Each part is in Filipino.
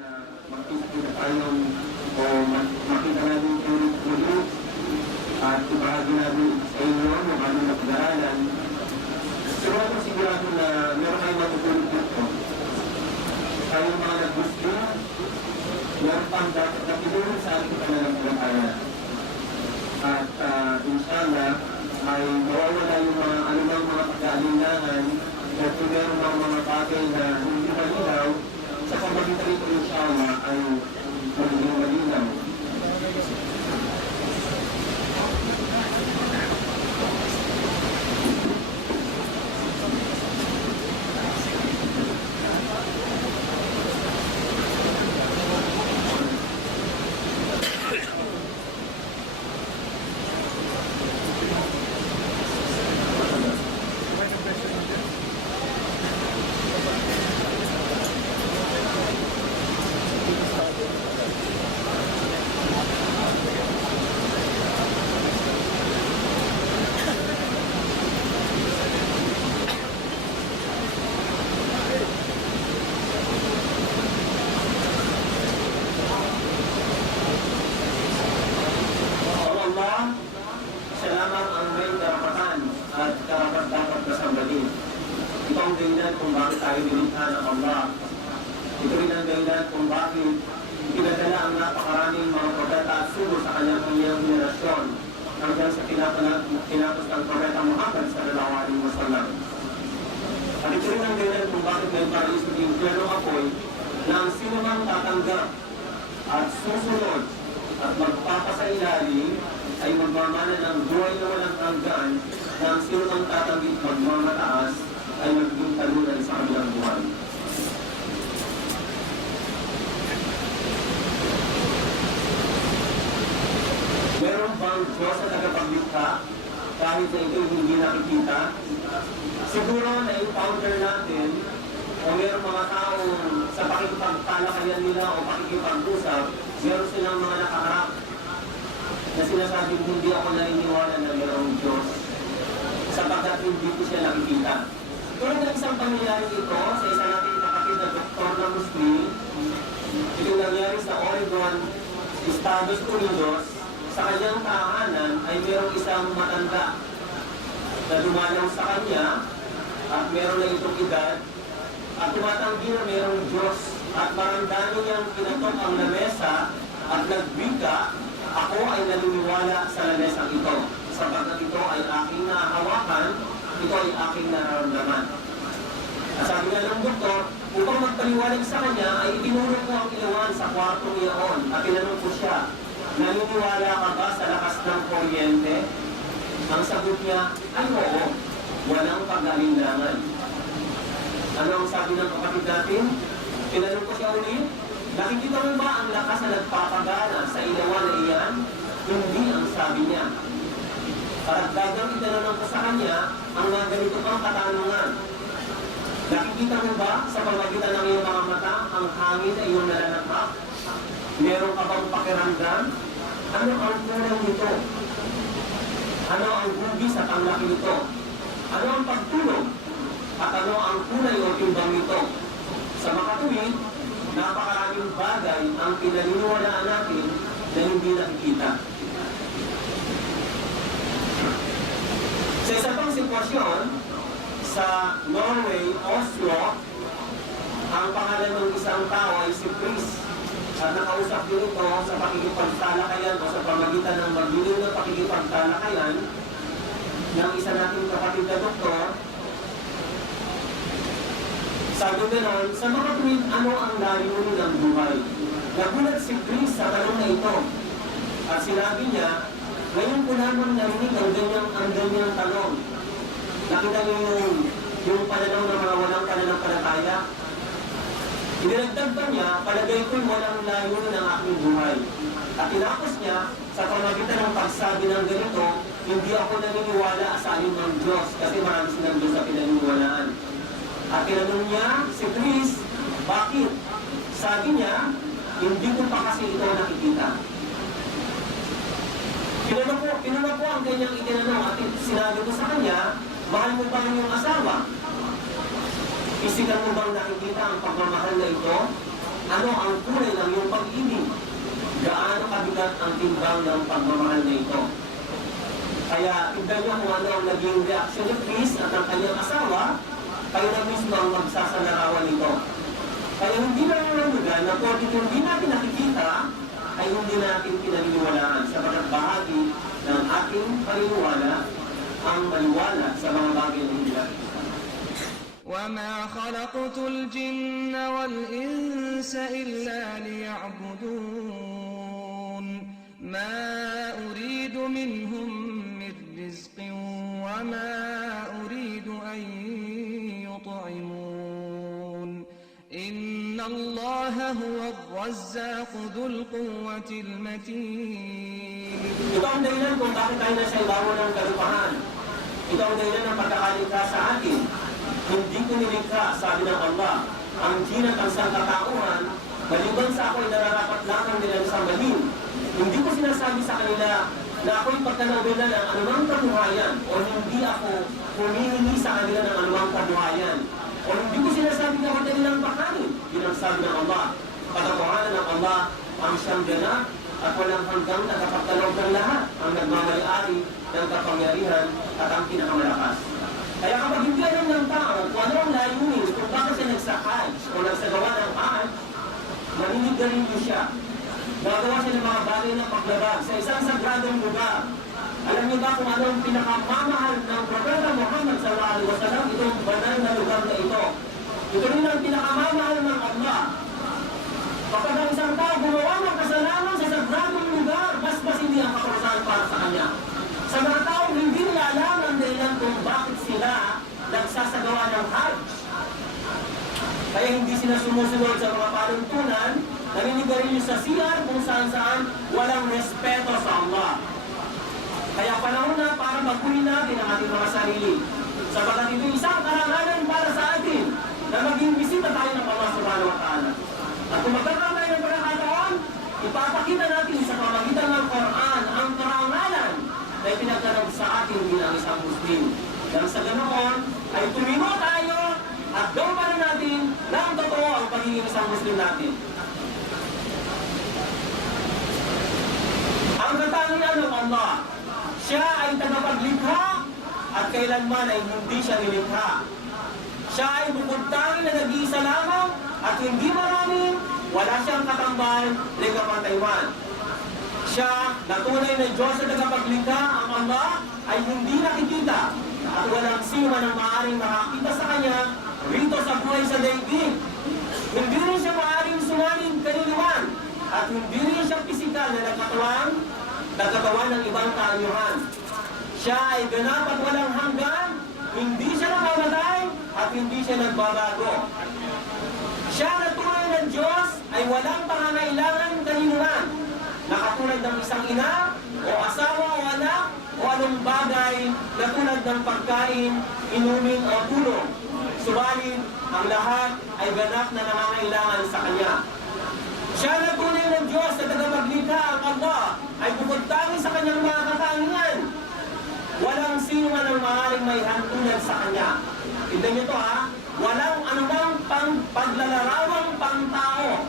na makikita tayong o makita natin yung muli at ibahagi natin sa inyo yung aming napag-aralan. Sigurado na meron kayong matutulog dito. Kayong mga nag-gusto, meron pang dapat na pinulong sa ating pananampalataya. At inshallah, ay mawawala yung mga anumang mga pag-aalinlangan at kung meron mga bagay na hindi malinaw, sa pamagitan nito inshallah ay magiging malinaw. Siya lamang ang may karapatan at karapat-dapat na sambahin. Ito ang dahilan kung bakit tayo nilikha ng Allah. Ito rin ang dahilan kung bakit pinadala ang napakaraming mga propeta at sugo sa kanyang henerasyon hanggang sa tinapos ng propeta Muhammad sallallahu alaihi wasallam. At ito rin ang dahilan kung bakit may paraiso ng impyerno apoy na ang sino mang tatanggap at susunod at magpapasailalim ay magmamana ng buhay na walang hanggan na ang sino mang tatanggit magmamataas ay magiging talunan sa kanilang buhay. Meron bang Diyos na tagapaglikha kahit na ito hindi nakikita? Siguro na-encounter natin o meron mga taong sa pakikipagtalakayan nila o pakikipag-usap, meron silang mga nakaharap na sinasabing hindi ako naniniwala na mayroong Diyos sapagkat hindi ko siya nakikita. Tulad ng isang pangyayari ito sa isa nating kapatid na doktor na Muslim, ito nangyari sa Oregon, Estados Unidos. Sa kanyang tahanan ay mayroong isang matanda na dumalaw sa kanya at meron na itong edad at tumatanggi na mayroong Diyos at marandano niyang kinatok ang lamesa at nagbika, ako ay naniniwala sa lamesang ito sapagkat ito ay aking nahawakan, ito ay aking nararamdaman. At sabi nga ng doktor, upang magpaliwanag sa kanya ay itinulong ko ang ilawan sa kwarto niyaon at tinanong ko siya, naniniwala ka ba sa lakas ng kuryente? Ang sagot niya ay oo, walang pag-alinlangan. Ano ang sabi ng kapatid natin? Tinanong ko siya ulit, nakikita mo ba ang lakas na nagpapagana sa ilawan na iyan? Hindi ang sabi niya. Paragdagang itanong ko sa kanya ang mga ganito pang katanungan. Nakikita mo ba sa pamagitan ng iyong mga mata ang hangin na iyong nalalakak? Meron ka bang pakiramdam? Ano ang kulay nito? Ano ang gubi sa panglaki nito? Ano ang pagtulog? At ano ang kulay o timbang nito? Sa makatuwid, napakaraming bagay ang pinaniniwalaan natin na hindi nakikita. Sa isa pang sitwasyon, sa Norway, Oslo, ang pangalan ng isang tao ay si Chris. At nakausap din ito sa pakikipagtalakayan o sa pamagitan ng magliling na pakikipagtalakayan ng isa nating kapatid na doktor. Sabi gano'n, sa mga tuwid, ano ang layunin ng buhay? Nagulat si Chris sa tanong na ito. At sinabi niya, ngayon ko naman narinig ang ganyang tanong. Nakita niyo yung pananaw ng mga walang pananampalataya. Inilagdag pa niya, palagay ko'y walang layunin ng aking buhay. At tinapos niya, sa pamagitan ng pagsabi ng ganito, hindi ako naniniwala sa ayon ng Diyos kasi marami silang Diyos sa pinaniniwalaan. At tinanong niya si Chris, bakit? Sabi niya, hindi ko pa kasi ito nakikita. Pinuna ko ang kanyang itinanong at sinabi ko sa kanya, mahal mo ba ang iyong asawa? Isigan mo bang nakikita ang pagmamahal na ito? ano ang kulay ng iyong pag-ibig? Gaano kabigat ang timbang ng pagmamahal na ito? Kaya tignan niyo kung ano ang naging reaksyon ni Chris at ang kanyang asawa, kayo na mismo ang magsasalarawan nito. Kaya hindi na nangangulugan na kung hindi natin nakikita, ay hindi natin pinaniniwalaan sapagkat bahagi ng ating paniniwala ang maniwala sa mga bagay na hindi natin. وَمَا خَلَقْتُ الْجِنَّ وَالْإِنسَ إِلَّا لِيَعْبُدُونِ مَا أُرِيدُ مِنْهُمْ مِنْ رِزْقٍ وَمَا أُرِيدُ أَنْ يُطْعِمُونِ إِنَّ اللَّهَ هُوَ الرَّزَّاقُ ذُو الْقُوَّةِ الْمَتِينِ. Ito ang dahilan kung bakit tayo nasa ibabaw ng kalupahan. Ito ang dahilan ng pagkakalikha sa atin. Hindi ko nilikha, sabi ng Allah, ang jin at ang sangkatauhan, maliban sa ako'y nararapat lamang nila sa mahin. Hindi ko sinasabi sa kanila na ako'y pagkanawilan ng anumang kabuhayan o hindi ako humihingi sa kanila ng anumang kabuhayan. O hindi ko sinasabi na ako nilang pakanin. Yun ang sabi ng Allah. Katotohanan ng Allah ang siyang ganap at walang hanggang nakapagkalog ng lahat ang nagmamayari ng kapangyarihan at ang pinakamalakas. Kaya kapag hindi alam ng tao kung ano ang layunin, kung bakit siya nagsahaj o nagsagawa ng hajj, maninigarin niyo siya. Gagawa siya ng mga bagay ng paglabag sa isang sagradong lugar. Alam niyo ba kung ano ang pinakamamahal ng Propeta Muhammad SAW, itong banal na lugar na ito? Ito rin ang pinakamamahal ng Allah. Kapag ang isang tao gumawa ng kasalanan sa sagradong lugar, mas hindi ang kaparusahan para sa kanya. Sa mga taong hindi nila alam ang dahilan kung bakit sila nagsasagawa ng hajj. Kaya hindi sila sumusunod sa mga panuntunan, naninigarilyo sa CR kung saan-saan walang respeto sa Allah. Kaya panahon na para baguhin natin ang ating mga sarili. Sapagkat ito isang karangalan para sa atin na maging bisita tayo ng Allah Subhanahu wa Ta'ala. At kung magkakaroon tayo ng pagkakataon, ipapakita natin sa pamagitan ng Quran ang karangalan na ipinagkaroon sa atin bilang isang Muslim. Dahil sa ganoon, ay tumimo tayo at gawin pa rin natin ng totoo ang pagiging isang Muslim natin. Ang katangian ng Allah, siya ay tagapaglikha at kailanman ay hindi siya nilikha. Siya ay bukod tangi na nag-iisa lamang at hindi marami, wala siyang katambal, likapantayman. Siya, na tunay na Diyos na tagapaglikha, ang Allah, ay hindi nakikita at walang sino man ang maaaring makakita sa Kanya rito sa buhay sa daigdig. Hindi rin siya maaaring sumaling kaniliwan at hindi rin siya pisikal na nagkatawan ng ibang kaanyuhan. Siya ay ganap at walang hanggan, hindi siya namamatay at hindi siya nagbabago. Siya na tunay ng Diyos ay walang pangangailangan kaninuman, na katulad ng isang ina o asawa o anak o anong bagay na tulad ng pagkain, inumin o tulong. Subalit, ang lahat ay ganap na nangangailangan sa Kanya. Siya na tunay ng Diyos na tagapaglikha, ang Allah, ay bukod tangi sa Kanyang mga katangian. Walang sino man ang maaaring may hantunan sa Kanya. Tignan niyo ito ha, walang anumang paglalarawang pangtao.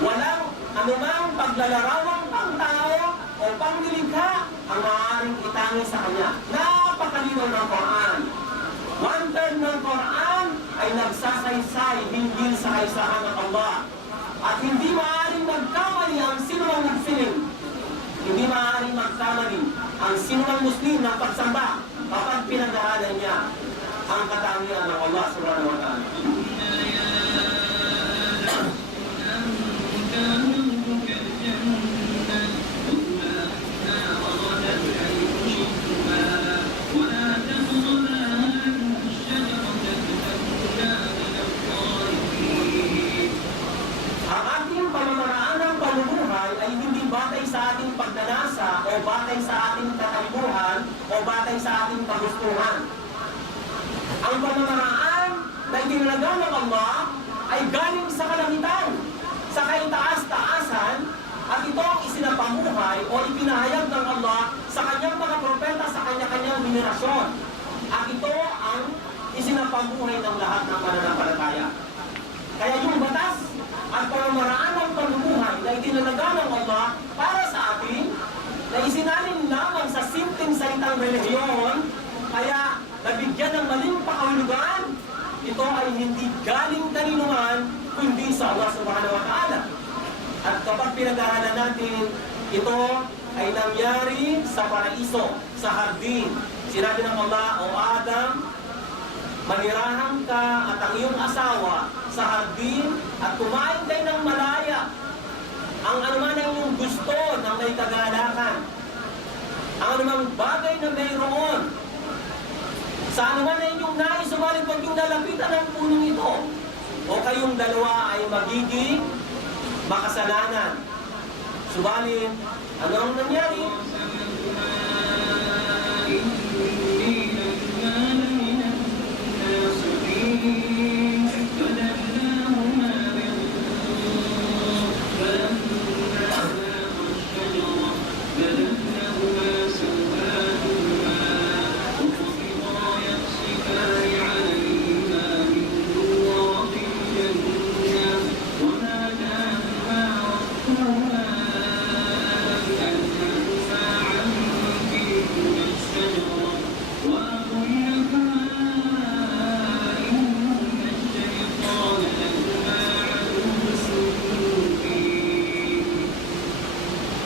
Walang anumang paglalarawang pangtao o panglilikha ang maaaring itangi sa Kanya. Napakalinaw ng Quran. 1/3 ng Quran ay nagsasaysay hinggil sa kaisahan ng Allah. At hindi maaaring magkamali ang sinumang nagsiling. Hindi maaaring magkamali ang sinumang Muslim ng pagsamba kapag pinag-aralan niya ang katangian ng Allah Subhanahu wa Ta'ala. Pagnanasa o batay sa ating katampuhan o batay sa ating kagustuhan. Ang pamamaraan na itinalaga ng Allah ay galing sa kalangitan, sa kaitaas-taasan, at ito ang isinapamuhay o ipinahayag ng Allah sa kanyang mga propeta sa kanya-kanyang henerasyon. At ito ang isinapamuhay ng lahat ng mananampalataya. Kaya yung batas at kanino man, kundi sa Allah subhanahu wa ta'ala. At kapag pinag-aaralan natin, ito ay nangyari sa paraiso, sa hardin. Sinabi ng Allah, O Adam, manirahan ka at ang iyong asawa sa hardin at kumain kayo ng malaya. Ang anuman ang iyong gusto ng may kagalakan. Ang anumang bagay na mayroon. Sa anuman na inyong nais, subalit pag yung nalapitan ng punong ito, o kayong dalawa ay magiging makasalanan. Subalit, ano ang nangyari?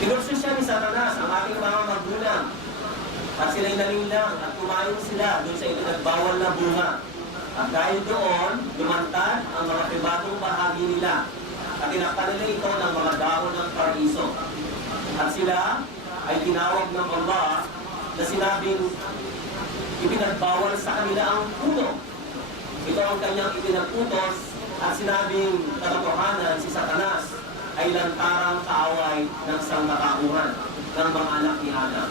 Pinurso siya ni Satanas ang ating mga magulang at sila'y nalinlang at kumain sila doon sa ipinagbawal na bunga. At dahil doon, lumantad ang mga pribadong bahagi nila at tinakpan nila ito ng mga dahon ng paraiso. At sila ay tinawag ng Allah na sinabing ipinagbawal sa kanila ang puno. Ito ang kanyang ipinagputos at sinabing katotohanan si Satanas ay lantarang kaaway ng sangkatauhan ng mga anak ni Adam.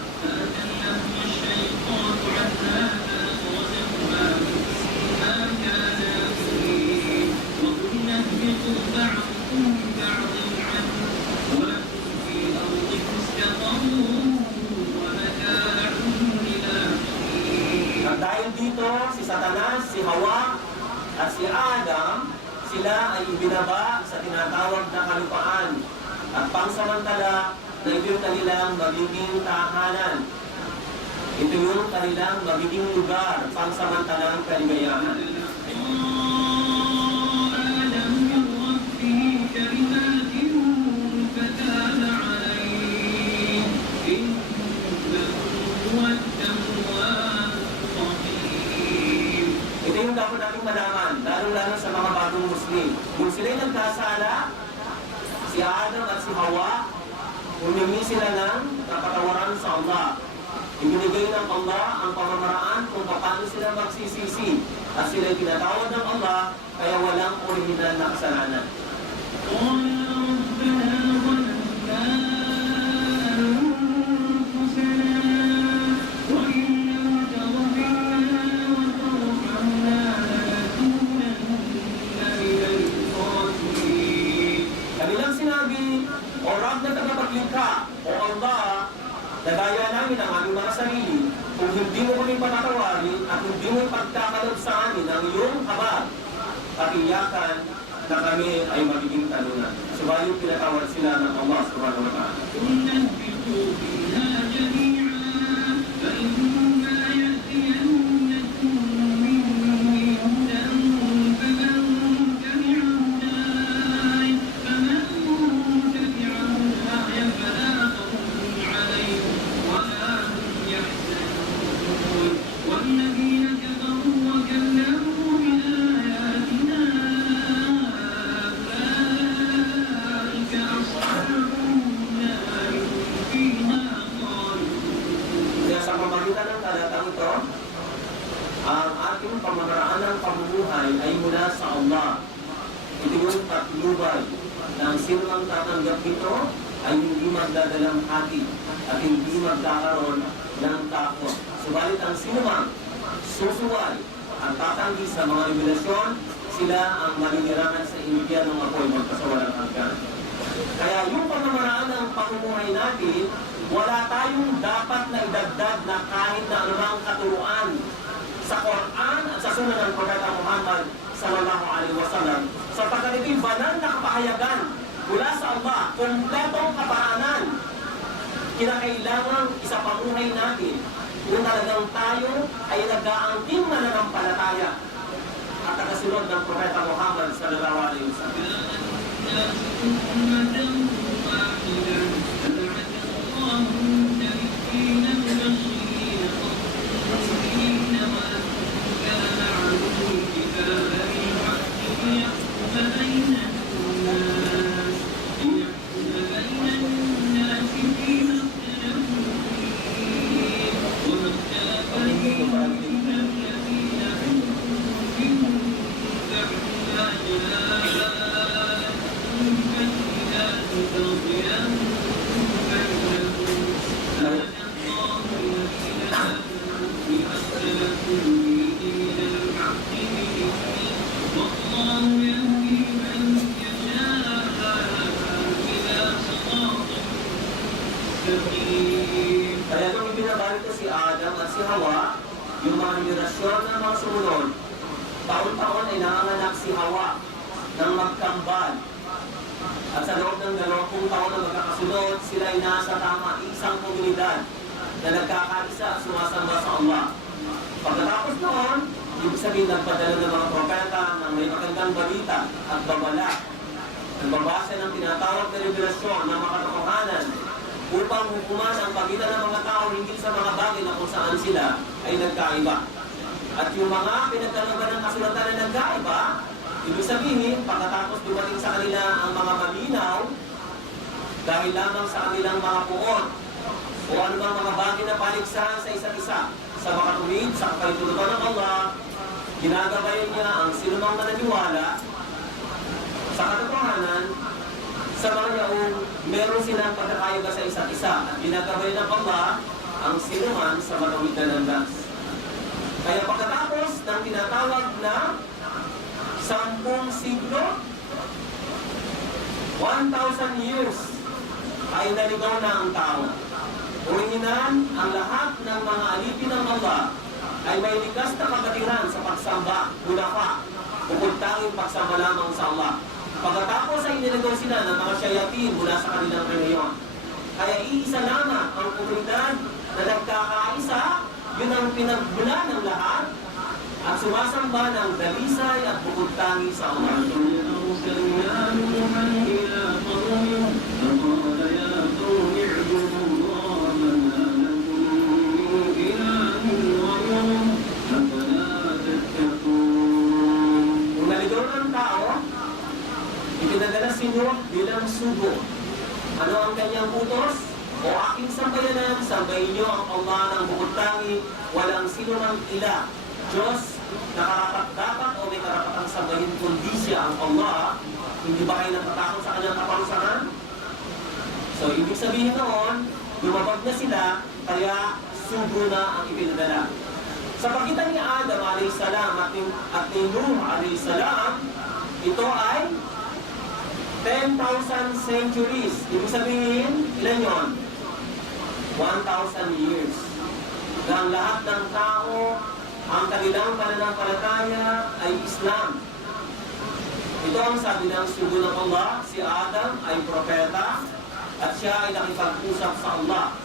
At dahil dito, si Satanas, si Hawa, at si Adam, sila ay ibinaba sa tinatawag na kalupaan at pangsamantala na ito yung kanilang magiging tahanan. Ito yung kanilang magiging lugar, pangsamantalang kaligayahan. Ito yung dapat nating malaman, lalo-lalo sa mga bagong Muslim. Kung sila'y nagkasala, si Adam at si Hawa, humingi sila ng kapatawaran sa Allah. Ibinigay ng Allah ang pamamaraan kung paano sila magsisisi. At sila'y pinatawad ng Allah, kaya walang orihinal na kasalanan. Kanilang sinabi, O Rab na tagapaglikha, O Allah, nagaya namin ang aming mga sarili, kung hindi mo kami patatawarin at hindi mo ipagkakalog sa amin ang iyong habag, patiyakan na kami ay magiging talunan. Subalit pinatawad sila ng Allah subhanahu wa ta'ala. Sa pamagitan ng talatang ito, ang ating pamamaraan ng pamumuhay ay mula sa Allah. Ito yung patnubay na ang sinumang tatanggap nito ay hindi magdadalang hati at hindi magkakaroon ng takot. Subalit ang sinumang susuway at tatanggi sa mga revelasyon, sila ang maninirangan sa impyerno ng apoy magkasawalang hanggan. Kaya yung pamamaraan ng pamumuhay natin, wala tayong dapat na idagdag na kahit na anumang katuruan sa Quran at sa Sunnah ng Propeta Muhammad sallallahu alaihi wasallam, sapagkat ito'y banal na kapahayagan mula sa Allah, kompletong kapaanan. Kinakailangan isapamuhay natin kung talagang tayo ay nag-aangking mananampalataya at kasunod ng Propeta Muhammad sallallahu alaihi wasallam. Kaya nung ibinabalik ko si Adam at si Hawa, yung mga henerasyon ng mga sumunod, taon-taon ay nanganganak si Hawa ng magkambal. At sa loob ng 20 taon na magkakasunod, sila ay nasa isang komunidad na nagkakaisa at sumasamba sa Allah. Pagkatapos noon, ibig sabihin nagpadala ng mga propeta ng may magandang balita at babala. Nagbabasa ng tinatawag na revelasyon ng mga katotohanan upang hukuman ang pagitan ng mga tao hinggil sa mga bagay na kung saan sila ay nagkaiba. At yung mga pinagtalagan ng kasulatan na nagkaiba, ibig sabihin, pagkatapos dumating sa kanila ang mga malinaw, dahil lamang sa kanilang mga puot, o anumang mga bagay na paligsahan sa isa't isa, sa makatuwid, sa kapaitulutan ng Allah, ginagabayan niya ang sinumang mananiwala sa katotohanan, sa mga yaong meron silang pagkakaiba sa isa't isa at ginagabay ng Allah ang sinuman sa matawid na landas. Kaya pagkatapos ng tinatawag na 10 siglo, 1,000 years, ay naligaw na ang tao. Orihinan, ang lahat ng mga alipin ng Allah ay may likas na kabatiran sa pagsamba, mula pa, bukod tanging pagsamba lamang sa Allah. Pagkatapos ay nilagaw sila ng mga shayatin mula sa kanilang reliyon. Kaya iisa lamang ang komunidad na nagkakaisa, yun ang pinagbula ng lahat at sumasamba ng dalisay at bukod tangi sa Allah. Kung naligaw ng tao, ipinadala si Nuh bilang sugo. Ano ang kanyang utos? O aking sambayanan, sambayin niyo ang Allah ng bukod tangi, walang sino ng ila, Diyos, na karapat-dapat o may karapatang sambahin kundi siya ang Allah. Hindi ba kayo natatakot sa kanyang kaparusahan? So, ibig sabihin noon, lumabag na sila, kaya sugo na ang ipinadala. Sa pagitan ni Adam a.s. at ni Nuh a.s., ito ay 10,000 centuries. Ibig sabihin, ilan yon? 1,000 years. Na ang lahat ng tao, ang kanilang pananampalataya ay Islam. Ito ang sabi ng sugo ng Allah, si Adam ay propeta at siya ay nakipag-usap sa Allah.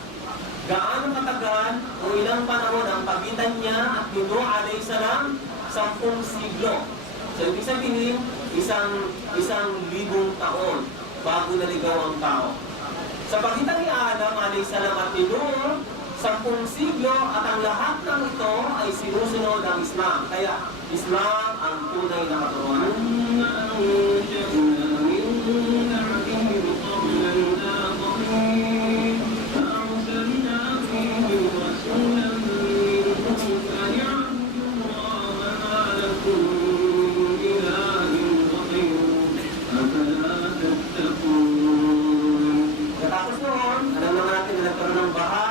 Gaano katagal o ilang panahon ang pagitan niya at ni Nuh a.s. 10 siglo. So, ibig sabihin, isang libong taon bago naligaw ang tao. Sa pagitan ni Adam a.s. at ni Nuh, 10 siglo at ang lahat ng ito ay sinusunod ang Islam. Kaya, Islam ang tunay na katuruan. Katapos noon, alam naman natin na nagkaroon ng baha,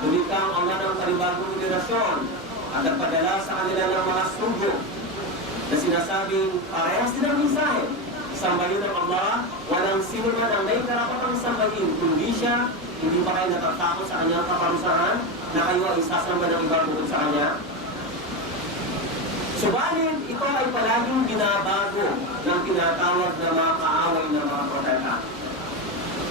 lumika ang Allah ng panibagong generasyon at nagpadala sa kanila ng mga sugo na sinasabing parehas din ang mensahe. Sambahin ng Allah, walang sino man ang may karapatang sambahin kundi siya. Hindi ba kayo natatakot sa kanyang kaparusahan na kayo ay sasamba ng iba bukod sa kanya? Subalit, ito ay palaging binabago ng tinatawag na mga kaaway ng mga propeta.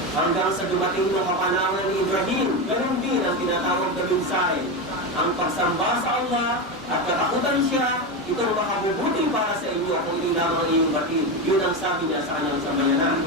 Hanggang sa dumating ng kapanawan ni Ibrahim, ganun din ang tinatawag na mensahe. Ang pagsamba sa Allah at katakutan siya, itong makabubuti para sa inyo kung ito lamang ang iyong batid. Yun ang sabi niya sa kanyang sambayanan.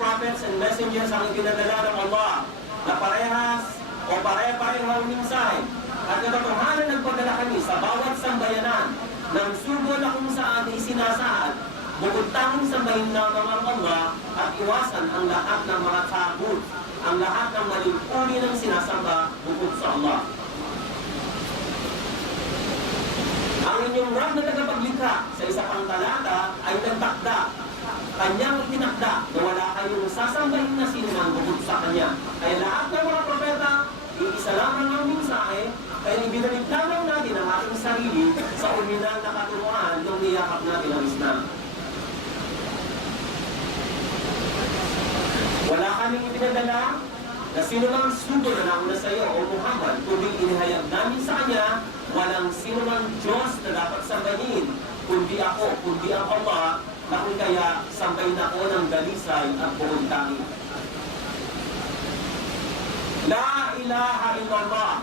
Prophets and messengers ang ipinadala ng Allah na parehas o pare-parehong mensahe at katotohanan nagpadala kami sa bawat sambayanan ng sugo na kung saan isinasaad bukod tanging sambahin lamang ang Allah at iwasan ang lahat ng mga takot, ang lahat ng maling uri ng sinasamba bukod sa Allah. Ang inyong Rab na tagapaglikha sa isa pang talata ay nagtakda. Kanyang itinakda na wala kayong sasambahin na sinuman bukod sa Kanya. Kaya lahat ng mga propeta, iisa lamang ang mensahe, kaya ibinalik lamang natin ang ating sarili sa uminang nakaturuan nung niyakap natin ang Islam. Wala kaming ipinadala na sinumang sugo na nauna sa iyo o Muhammad, kundi inihayag namin sa Kanya, walang sinumang Diyos na dapat sambahin, kundi ako, kundi ang Allah, na kung kaya sambahin ako ng dalisay at buong tangi. La ilaha illallah.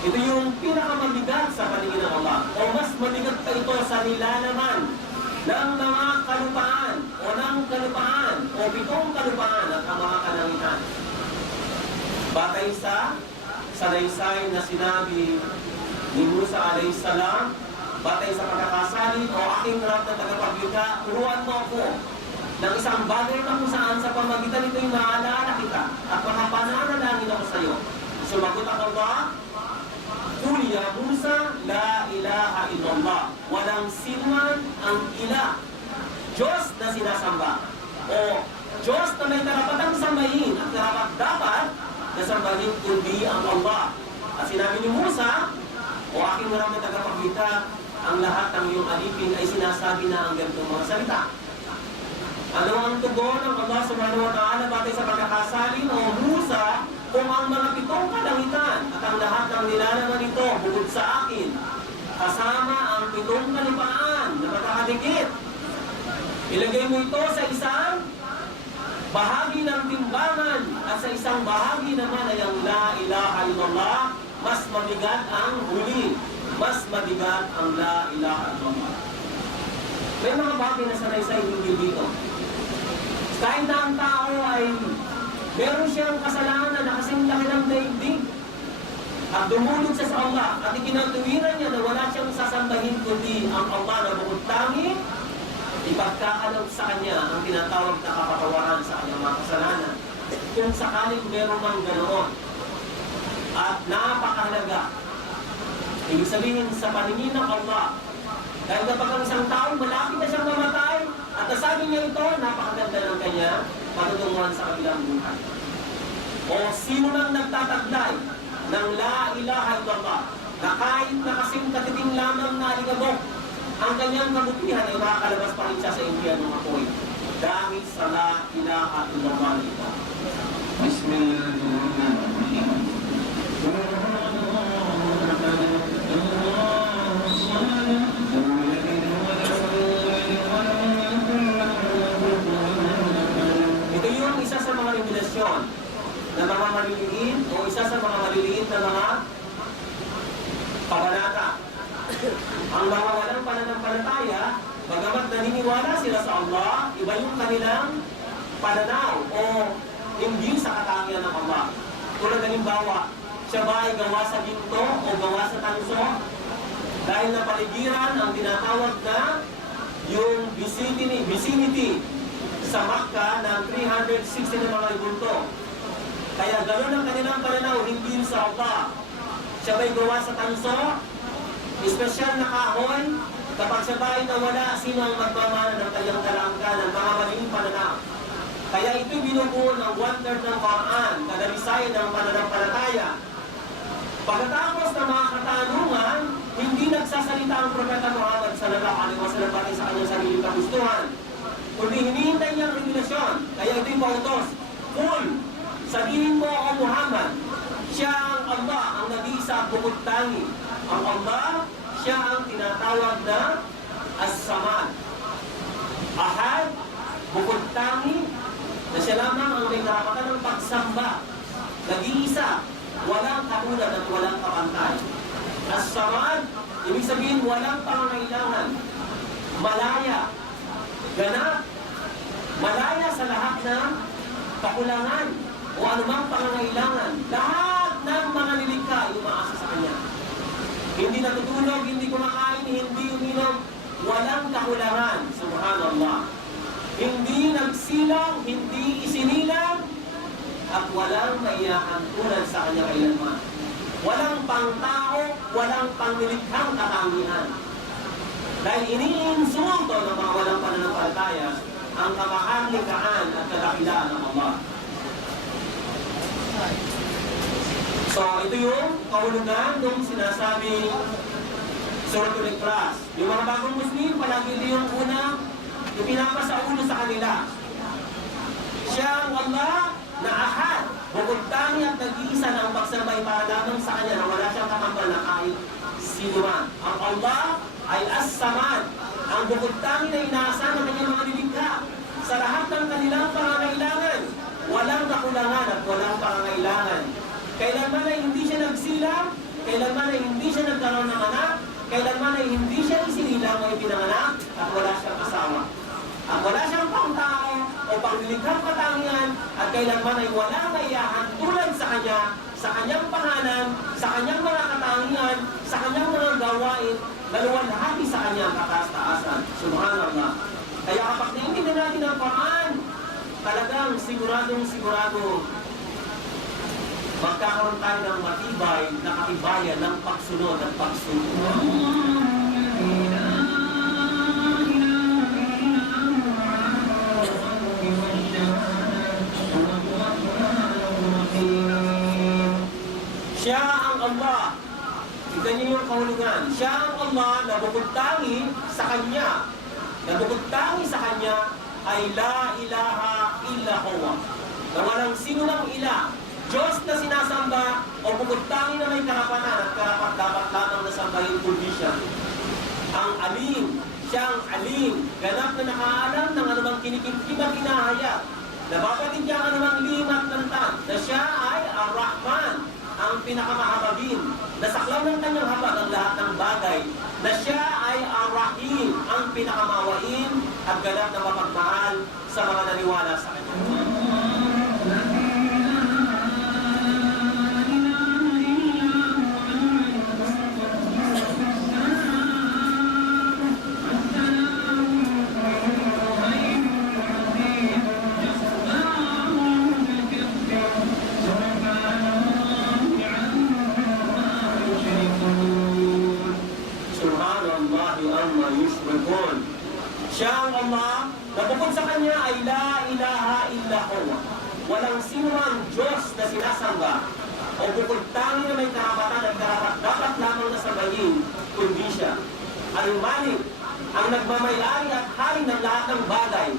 Ito yung pinakamabigat sa paningin ng Allah. O mas mabigat pa ito sa nilalaman ng mga kalupaan o ng kalupaan o pitong kalupaan at ang mga kalangitan. Batay sa salaysay na sinabi ni Musa alayhis salam, batay sa pagkakasalin o aking Rab na tagapaglikha, turuan mo ako ng isang bagay na kung saan sa pamagitan nito'y maalala kita at makapananalangin ako sa iyo. Sumagot ang Allah, Qul ya Musa, la ilaha illallah. Walang sinuman ang ila, Diyos na sinasamba o Diyos na may karapatang sambahin at karapat-dapat na sambahin kundi ang Allah. At sinabi ni Musa, o aking Rab na tagapaglikha, ang lahat ng iyong alipin ay sinasabi na ang ganitong mga salita. Ano ang tugon ng Allah subhanahu wa ta'ala batay sa pagkakasalin o Musa kung ang mga pitong kalangitan at ang lahat ng nilalaman nito bukod sa akin, kasama ang pitong kalupaan na magkakadikit. Ilagay mo ito sa isang bahagi ng timbangan at sa isang bahagi naman ay ang la ilaha illallah, mas mabigat ang huli. Mas mabigat ang la ilaha illallah. May mga bagay na sanay sa hindi dito. Kahit na ang tao ay meron siyang kasalanan na kasing laki ng daigdig at dumulog siya sa Allah at ikinatuwiran niya na wala siyang sasambahin kundi ang Allah na bukod tangi, ipagkakalog sa kanya ang tinatawag na kapatawaran sa kanyang mga kasalanan. Kung sakaling meron mang ganoon at napakahalaga, ibig sabihin sa paningin ng Allah, dahil kapag ang isang taong malapit na siyang mamatay, at nasabi niya ito, napakaganda ng kanya, patutunguhan sa kabilang buhay. O sino nang nagtataglay ng la ilaha illallah, na kahit na kasing katiting lamang na aligabok, ang kanyang kabutihan ay makakalabas pa rin siya sa impiyan ng apoy. Dahil sa la ilaha illallah ito. Bismillahirrahmanirrahim. Ito yung isa sa mga revelasyon na mga maliliit o isa sa mga maliliit na mga kabanata. Ang mga walang pananampalataya, bagamat naniniwala sila sa Allah, iba yung kanilang pananaw o hindi sa katangian ng Allah. Tulad halimbawa, siya ba ay gawa sa ginto o gawa sa tanso? Dahil napaligiran ang tinatawag na yung vicinity sa Makkah ng 360 na mga ibunto. Kaya gano'n ang kanilang pananaw, hindi sa Allah. Siya ba'y gawa sa tanso? Espesyal na kahoy? Kapag siya ba'y nawala, sino ang magmamana ng kanyang kalangkanan? Mga maling pananaw. Kaya ito'y binubuo ng 1/3 ng Quran, kadalisayan ng pananampalataya. Pagkatapos ng mga katanungan, hindi nagsasalita ang Propeta Muhammad sallallahu alaihi wasallam batay sa kanyang sariling kagustuhan, kundi hinihintay niya ang revelasyon. Kaya ito'y pautos. Qul, sabihin mo o Muhammad, siya ang Allah, ang nag-iisa at bukod tangi. Ang Allah, siya ang tinatawag na As-Samad, Ahad, bukod tangi, na siya lamang ang may karapatan ng pagsamba, nag-iisa, walang katulad at walang kapantay. As-Samad, ibig sabihin walang pangangailangan, malaya, ganap, malaya sa lahat ng kakulangan o anumang pangangailangan. Lahat ng mga nilikha ay umaasa sa Kanya. Hindi natutulog, hindi kumakain, hindi uminom, walang kakulangan. Subhanallah. Hindi nagsilang, hindi isinilang, at walang maiyakan tulad sa Kanya kailanman. Walang pangtao, walang pangnilikhang katangian. Dahil iniinsulto ng mga walang pananampalataya ang kamahalikhaan at kadakilaan ng Allah. So, ito yung kahulugan nung sinasabi Suratul Ikhlas. Yung mga bagong Muslim, palagi ito yung una, yung pinapasaulo sa kanila. Siya ang Allah na ahad, bukod tangi at nag-iisa ng pagsambay para lamang sa Kanya na wala siyang kakambal na kahit sino man. Ang Allah ay As-Samad, ang bukod tangi na inaasahan ng Kanyang mga nilikha sa lahat ng kanilang pangangailangan. Walang kakulangan at walang pangangailangan. Kailanman ay hindi siya nagsilang, kailanman ay hindi siya nagkaroon ng anak, kailanman ay hindi siya isinilang o ipinanganak, at wala siyang asawa. At wala siyang pangtao o panglilikhang katangian, at kailanman ay walang maiyahan tulad sa Kanya, sa Kanyang pangalan, sa Kanyang mga katangian, sa Kanyang mga gawain, na luwalhati sa Kanyang kataas-taasan. Subhanallah. Kaya kapag naintindihan natin ang Quran, talagang siguradong magkakaroon tayo ng matibay na katibayan ng pagsunod at pagsunod. Siya ang Allah. Tignan niyo yung kahulugan. Siya ang Allah na bukod tangi sa Kanya. Na bukod tangi sa Kanya ay la ilaha illa huwa. Na walang sino ng ilah, Diyos na sinasamba o bukod tangi na may karapatan at karapat dapat lamang nasambahin kundi siya. Ang alim, siya ang alim, ganap na nakaalam ng anumang kinikimkim at hinahayag. Napapatid niya ang anumang limat ng tan, na siya ay Ar-Rahman, ang pinakamahabagin. Nasaklaw ng kanyang habag ang lahat ng bagay, na siya ay Ar-Rahim, ang pinakamawain at ganap na mapagmahal sa mga naniwala sa kanya. Siya ang Allah na bukod sa Kanya ay la ilaha illa huwa. Walang sino mang Diyos na sinasamba o bukod tangi na may karapatan at karapat dapat lamang na sambahin kundi siya. Al-Malik, ang nagmamayari at hari ng lahat ng bagay,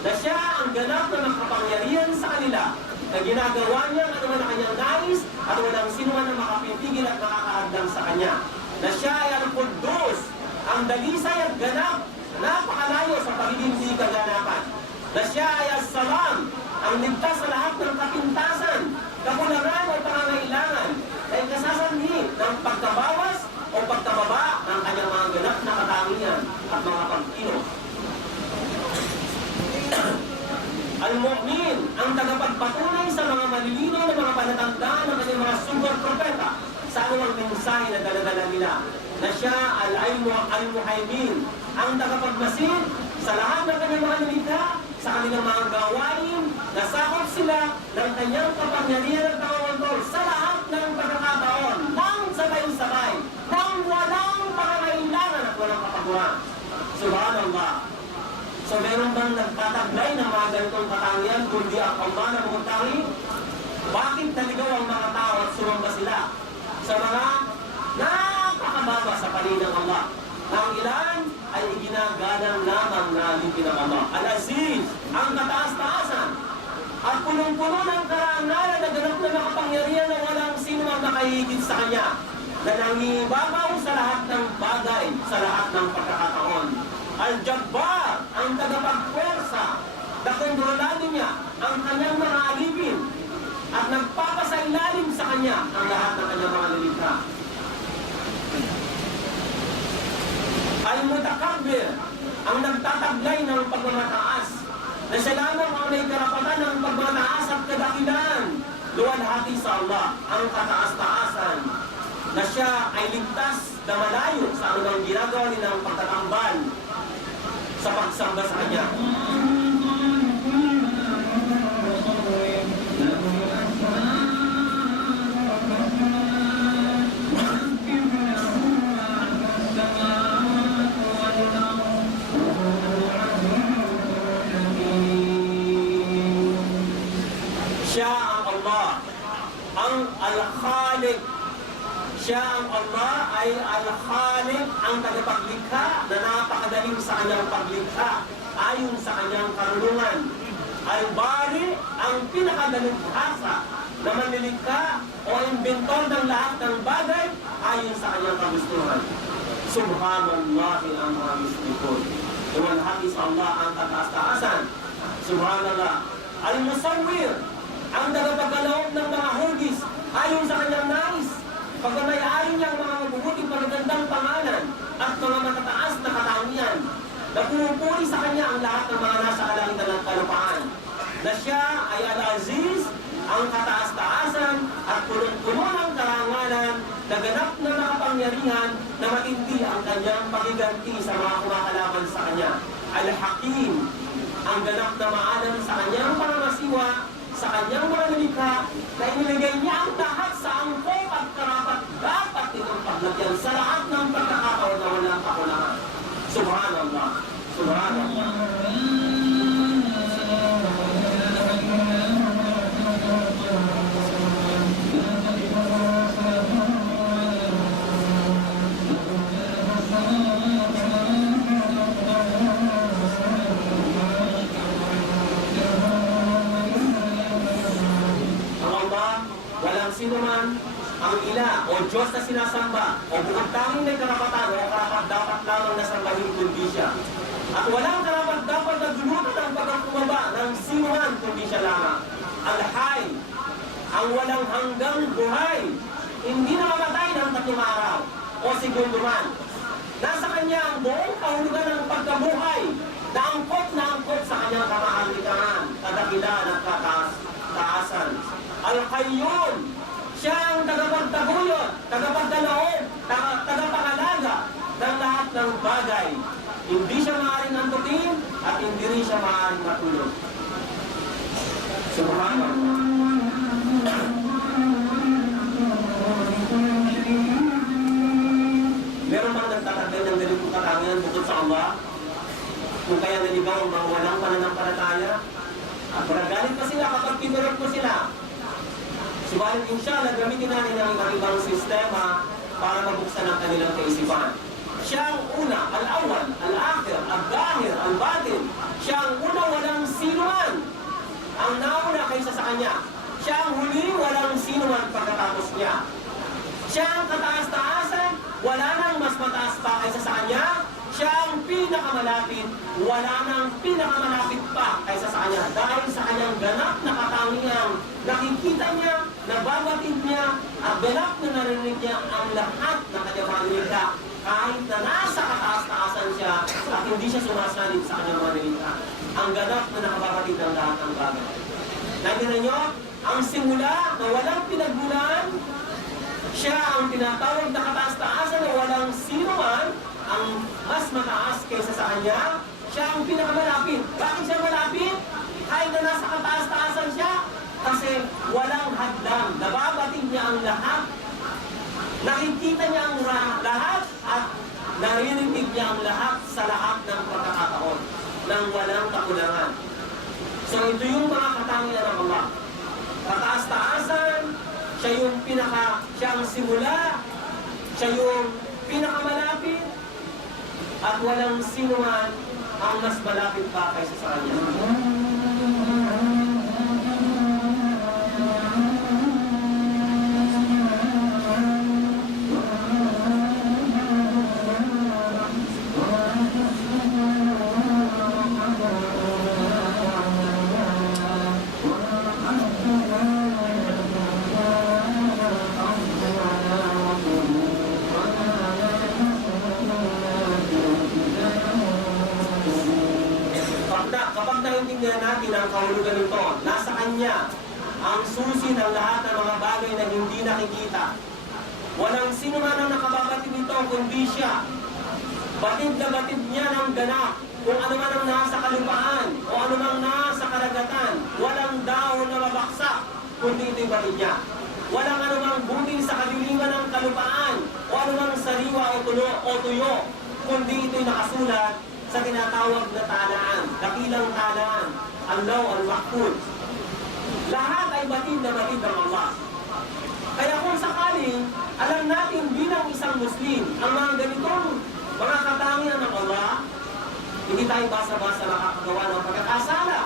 na siya ang ganap na makapangyarihan sa kanila, na ginagawa niya ang anuman na kanyang nais at walang sino man na makapintigil at makakahagdang sa Kanya. Na siya ay Al-Quddus, ang dalisay at ganap, napakalayo sa pagiging di kaganapan. Na siya ay As-Salam, ang ligtas sa lahat ng kapintasan, kakulangan o pangangailangan, ay kasasanhi ng pagkabawas o pagkababa ng kanyang mga ganap na katangian at mga pagkilos. Al-Mu'min, ang tagapagpatunay sa mga malilinaw na mga palatandaan ng kanyang mga super propeta sa anumang mensahe na daladala nila. Na siya Al-Muhaymin, ang tagapagmasid sa lahat ng kanyang mga nilikha, sa kanilang mga gawain, nasakop sila ng kanyang kapangyarihan at pangangontrol sa lahat ng pagkakataon, nang sabay-sabay, nang walang pangangailangan at walang kapaguran. Subhanallah. So meron bang nagtataglay ng mga ganitong katangian kundi ang Allah na bukod tangi? Bakit naligaw ang mga tao at sumamba sila sa mga napakababa sa paningin ng Allah? Ang ilan ay iginagalang lamang na alipin ng Allah. Al-Aziz, ang kataas-taasan, at punong-puno ng karangalan na ganap na makapangyarihan na walang sino ang makahigit sa Kanya, na nangibabaw sa lahat ng bagay, sa lahat ng pagkakataon. Al-Jabbar, ang tagapagpwersa, nakontrolado niya ang kanyang mga alipin at nagpapasailalim sa kanya ang lahat ng kanyang mga nilikha. Al-Mutakabbir, ang nagtataglay ng pagmamataas, na siya lamang ang may karapatan ng pagmamataas at kadakilan, luwalhati sa Allah, ang kataas-taasan, na siya ay ligtas na malayo sa anumang ginagawa nilang pagtatambal sa pagsamba sa kanya. Siya ang Allah, ang Al-Khaliq. Siya ang Allah ay Al-Khaliq, ang tagapaglikha na napakadaling sa kanyang paglikha ayon sa kanyang karunungan. Al-Bari, ang pinakadalughasa na manlilikha o inventor ng lahat ng bagay ayon sa kanyang kagustuhan. Subhanallahi ang mga mistikon. Luwalhati sa Allah ang kataas-taasan. Subhanallah. Al-Musawwir, ang tagapagkaloob ng mga hugis ayon sa kanyang nais. Pagkamayari niya ang mga mabubuting magagandang pangalan at mga matataas na katangian na pumupuri sa kanya ang lahat ng mga nasa kalangitan ng kalupaan. Na siya ay Al-Aziz, ang kataas-taasan at punong-puno ng karangalan na ganap na nakapangyarihan na matindi ang kanyang pagiganti sa mga kumakalaban sa kanya. Al-Hakim, ang ganap na maalam sa kanyang pangangasiwa sa kanyang mga nilikha na inilagay niya ang lahat sa angkop at karapat dapat itong paglagyan sa lahat ng pagkakataon na walang kakulangan. Subhanallah. Subhanallah. Sino man ang ila o Diyos na sinasamba o bukod tanging may karapatan o karapat-dapat lamang na sambahin kundi siya. At walang karapat-dapat na dulutan ang pagkakumaba ng sino man kundi siya lamang. Al-Hay, ang walang hanggang buhay, hindi namamatay ng 3 araw o segundo man. Nasa kanya ang buong kahulugan ng pagkabuhay na angkot sa kanyang kamahalikan, kadakilan at taasan. Al-Qayyum, siya ang tagapagtaguyod, tagapagdalaog, tagapangalaga ng lahat ng bagay. Hindi siya maaaring antukin at hindi rin siya maaaring matulog. Subhanallah. Meron bang nagtatagay ng ganitong katangian bukod sa Allah? Kung kaya naligaw ang mga walang pananampalataya? At maragalit pa sila kapag pinurot mo sila. Subalit inshallah, gamitin natin ang ibang sistema para mabuksan ang kanilang kaisipan. Siya ang una, al-awwal, al-akhir, al-dahir, al-batin. Siya ang una, walang sino man ang nauna kaysa sa kanya. Siya ang huli, walang sino man pagkatapos niya. Siya ang kataas-taasan, wala nang mas mataas pa kaysa sa kanya. Siya ang pinakamalapit, wala nang pinakamalapit pa kaysa sa kanya. Dahil sa kanyang ganap na katangiang nakikita niya, nababatid niya, at ganap na narinig niya ang lahat ng kanyang mga nilikha. Kahit na nasa kataas-taasan siya at hindi siya sumasalib sa kanyang mga nilikha. Ang ganap na nakababatid ng lahat ng bagay. Nakikita niyo, ang simula na walang pinagmulan, siya ang tinatawag na kataas-taasan na walang sino man ang mas mataas kaysa sa kanya. Siya ang pinakamalapit. Bakit siya malapit? Kahit na nasa kataas-taasan siya, kasi walang hadlang. Nababatid niya ang lahat. Nakikita niya ang lahat at naririnig niya ang lahat sa lahat ng pagkakataon nang walang kakulangan. So ito yung mga katangian ng Allah. Kataas-taasan, siya ang simula, siya yung pinakamalapit, at walang sino man ang mas malapit pa kaysa sa kanya. kahulugan nito. Nasa Kanya ang susi ng lahat ng mga bagay na hindi nakikita. Walang sino man ang nakababatid nito kundi Siya. Batid na batid niya ng ganap kung ano man ang nasa kalupaan o ano man nasa karagatan. Walang dahon na mabaksak kundi ito'y batid niya. Walang anumang butil sa kadiliman ng kalupaan o anumang sariwa o tuyo, kundi ito'y nakasulat sa tinatawag na talaan, dakilang talaan, ang law al-mahfuz. Lahat ay batid na batid ng Allah. Kaya kung sakaling alam natin bilang isang Muslim ang mga ganitong mga katangian ng Allah, hindi tayo basa-basa makakagawa ng pagkakasala.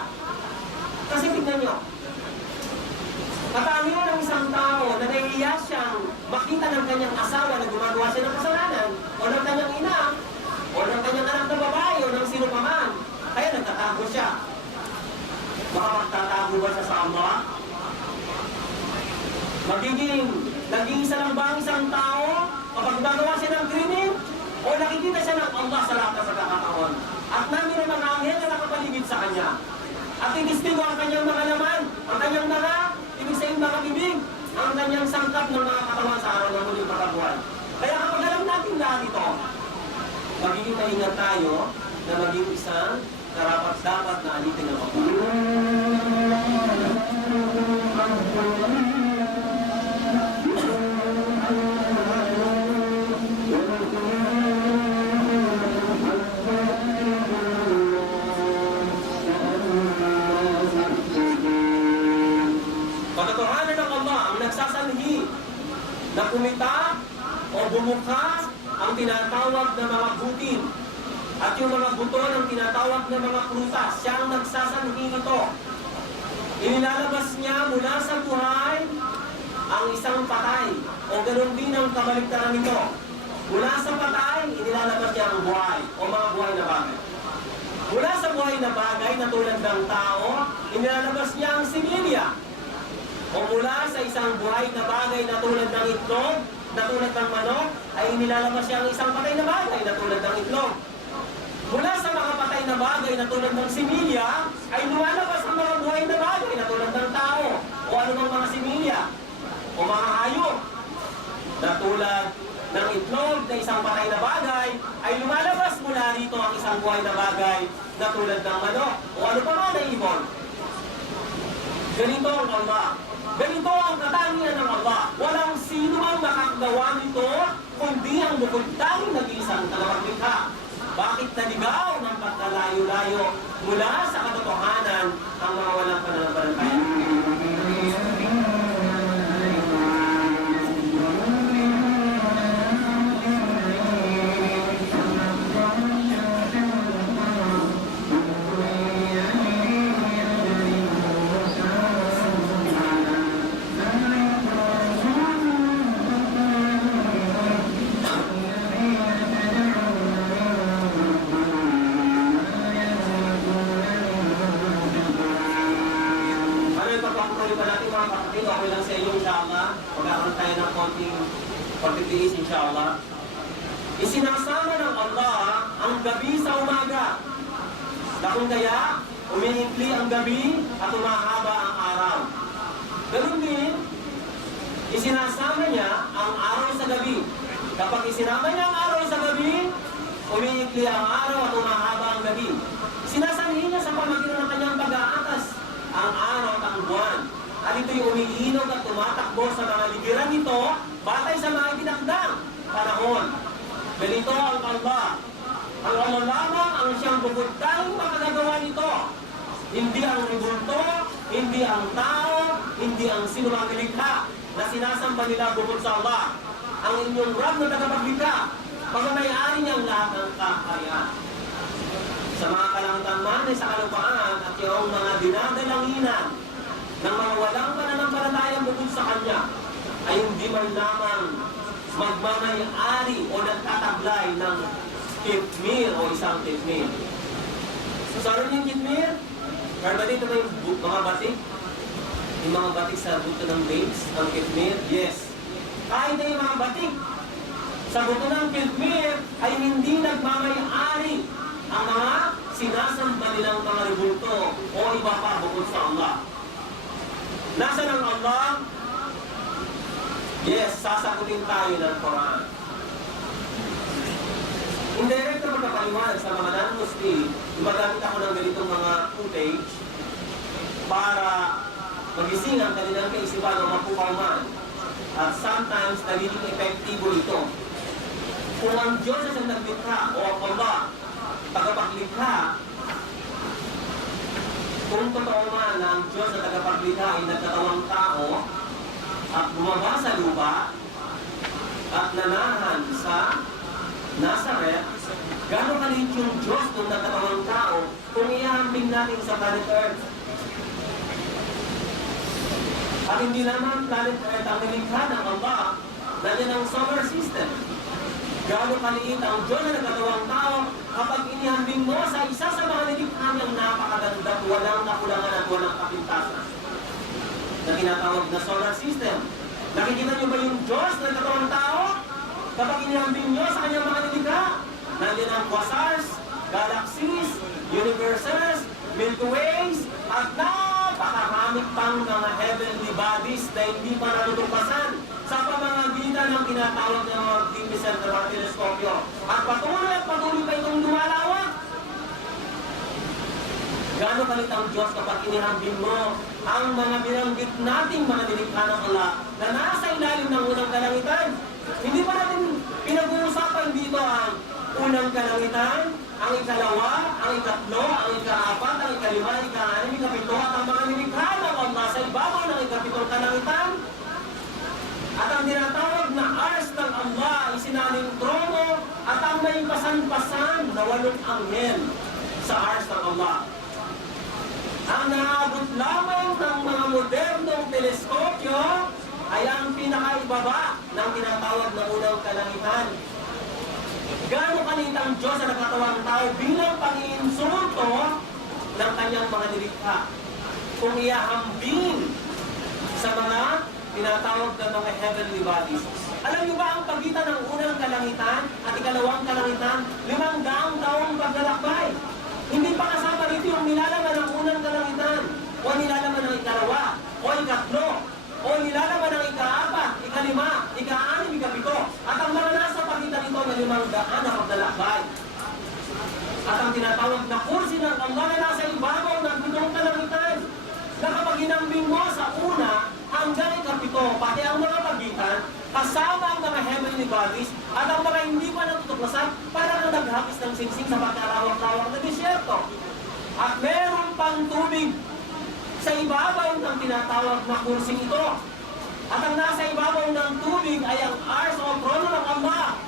Kasi tignan nyo, katangian ng isang tao na nahihiya siyang makita ng kanyang asawa na gumagawa siya ng kasalanan, o ng kanyang ina, o ng kanyang anak na babae, o ng sino pa man, kaya nagtatago siya. Baka magtatago ba siya sa Allah? Naging isa lang ba ang isang tao kapag gumagawa siya ng krimen? O nakikita siya ng Allah sa lahat ng pagkakataon? At namin ang mga anghel na nakapaligid sa kanya. At idistigo ang kanyang mga laman, ang kanyang mga ibig sabihin mga bibig, ang kanyang sangkap ng mga katawan sa araw ng muling pagkabuhay. Kaya kapag alam natin lahat ito, magiging maingat tayo na maging isang karapat-dapat na alitin ng Allah. Katotohanan ng Allah ang nagsasanhi na kumita o bumuka ang tinatawag na mga butil at yung mga buto ng tinatawag na mga prutas. Siya ang nagsasanhi nito. Inilalabas niya mula sa buhay ang isang patay o ganoon din ang kabaligtaran nito. Mula sa patay, inilalabas niya ang buhay o mga buhay na bagay. Mula sa buhay na bagay na tulad ng tao, inilalabas niya ang similya. O mula sa isang buhay na bagay na tulad ng itlog, na tulad ng manok, ay inilalabas niya ang isang patay na bagay na tulad ng itlog. Mula sa mga patay na bagay na tulad ng similya, ay lumalabas ang mga buhay na bagay na tulad ng tao, o anumang mga similya, o mga hayop. Na tulad ng itlog na isang patay na bagay, ay lumalabas mula rito ang isang buhay na bagay na tulad ng manok, o ano pa man na ibon. Ganito ang Allah. Ganito ang katangian ng Allah. Walang sino ang makakagawa nito, kundi ang bukod tanging nag-iisang tagapaglikha. Bakit naligaw ng pagkalayo-layo mula sa katotohanan ang mga walang pananampalataya? Okay lang sa inyo, inshallah. Magkakaroon tayo ng konting pagtitiis, inshallah. Isinasama ng Allah ang gabi sa umaga. Dahil kaya, umiikli ang gabi at umahaba ang araw. Ganun din, isinasama niya ang araw sa gabi. Kapag isinama niya ang araw sa gabi, umiikli ang araw at umahaba ang gabi. Sinasanhin niya sa pamagitan ng kanyang pag-aatas ang araw at ang buwan. At ito'y umiinog at tumatakbo sa mga ligiran nito batay sa mga dinakdang panahon. Ganito ang Allah. Ang Allah lamang ang siyang bubudtang makagagawa nito. Hindi ang ribulto, hindi ang tao, hindi ang sinumang nilikha na sinasamba nila bukod sa Allah. Ang inyong Rab na tagapaglikha, pagmamayari niyang lahat ng kaharian. Sa mga kalangitan man ay sa kalupaan at yung mga dinadalanginan ng mga walang pananampalatayang bukod sa Kanya ay hindi man lamang magmamayari o nagtataglay ng kitmir o isang kitmir. So, sa yung kitmir? Kaya ba dito may mga batik? Yung mga batik sa buto ng dates, ang kitmir? Yes. Kahit na yung mga batik sa buto ng kitmir ay hindi nagmamayari ang mga sinasamba nilang mga rebulto o iba pa bukod sa Allah. Nasaan ang Allah? Yes, sasagutin tayo ng Quran. Indirect na magpapaliwanag sa mga non-Muslim, gumagamit ako ng ganitong mga footage para magising ang kanilang kaisipan o mapukaman. At sometimes, nagiging epektibo ito. Kung ang Diyos na siyang naglikha o ang Allah, tagapaglikha, kung totoo man na ang Diyos na tagapaglikha ay nagkatawang tao at bumaba sa lupa at nanahan sa Nazareth, gano'ng kalit yung Diyos kung nagkatawang tao kung ihambing natin sa planet Earth? At hindi naman planet Earth ang nilikha ng Allah, nandiyan ang solar system. Gano'ng kaliit ang Diyos na nagkatawang tao kapag inihambing mo sa isa sa mga nilikha niyang napakaganda, walang kakulangan at walang kapintasan na tinatawag na solar system. Nakikita niyo ba yung Diyos na nagkatawang tao? Kapag inihambing niyo sa kanyang mga nilikha, nandiyan ang quasars, galaxies, universes, Milky Ways, at napakaraming pang mga heavenly bodies na hindi pa natutupasan sa pamamagitan ng tinatawag ng mga deep center ng teleskopyo. At patuloy pa itong lumalawak. Gano'ng kalit ang Diyos kapag inihambing mo ang mga binanggit nating mga nilikha ng Allah na nasa ilalim ng unang kalangitan. Hindi pa natin pinag-uusapan dito ang unang kalangitan, ang ikalawa, ang ikatlo, ang ikaapat, ang ikalima, ang ika-anim, ikapito, at ang mga nilikha ng Allah sa ibabaw ng ikapitong kalangitan. At ang tinatawag na ars ng Allah ay sinaling trono at ang may pasan-pasan na 8 anghel sa ars ng Allah. Ang naabot lamang ng mga modernong teleskopyo ay ang pinakaibaba ng tinatawag na unang kalangitan. Gano'ng kalit ang Diyos na nagkatawang tao bilang pang-iinsulto ng kanyang mga nilikha kung iahambing sa mga tinatawag na mga heavenly bodies. Alam niyo ba ang pagitan ng unang kalangitan at ikalawang kalangitan? 500 taong paglalakbay. Hindi pa kasama rito yung nilalaman ng unang kalangitan o nilalaman ng ikalawa o ikatlo o nilalaman ng ikaapat, ikalima, ika-anim, ikapito. At ang mga nasa pagitan nito na 500 na paglalakbay. At ang tinatawag na kursi ng Allah na nasa ibabaw ng 7 kalangitan na kapag hinambing mo sa una hanggang ikapito, pati ang mga pagitan, kasama ang mga heavenly bodies at ang mga hindi pa natutuklasan para kang naghapis ng singsing sa pagkalawak-lawak na disyerto. At meron pang tubig sa ibabaw ng tinatawag na kursing ito. At ang nasa ibabaw ng tubig ay ang ars o trono ng Allah.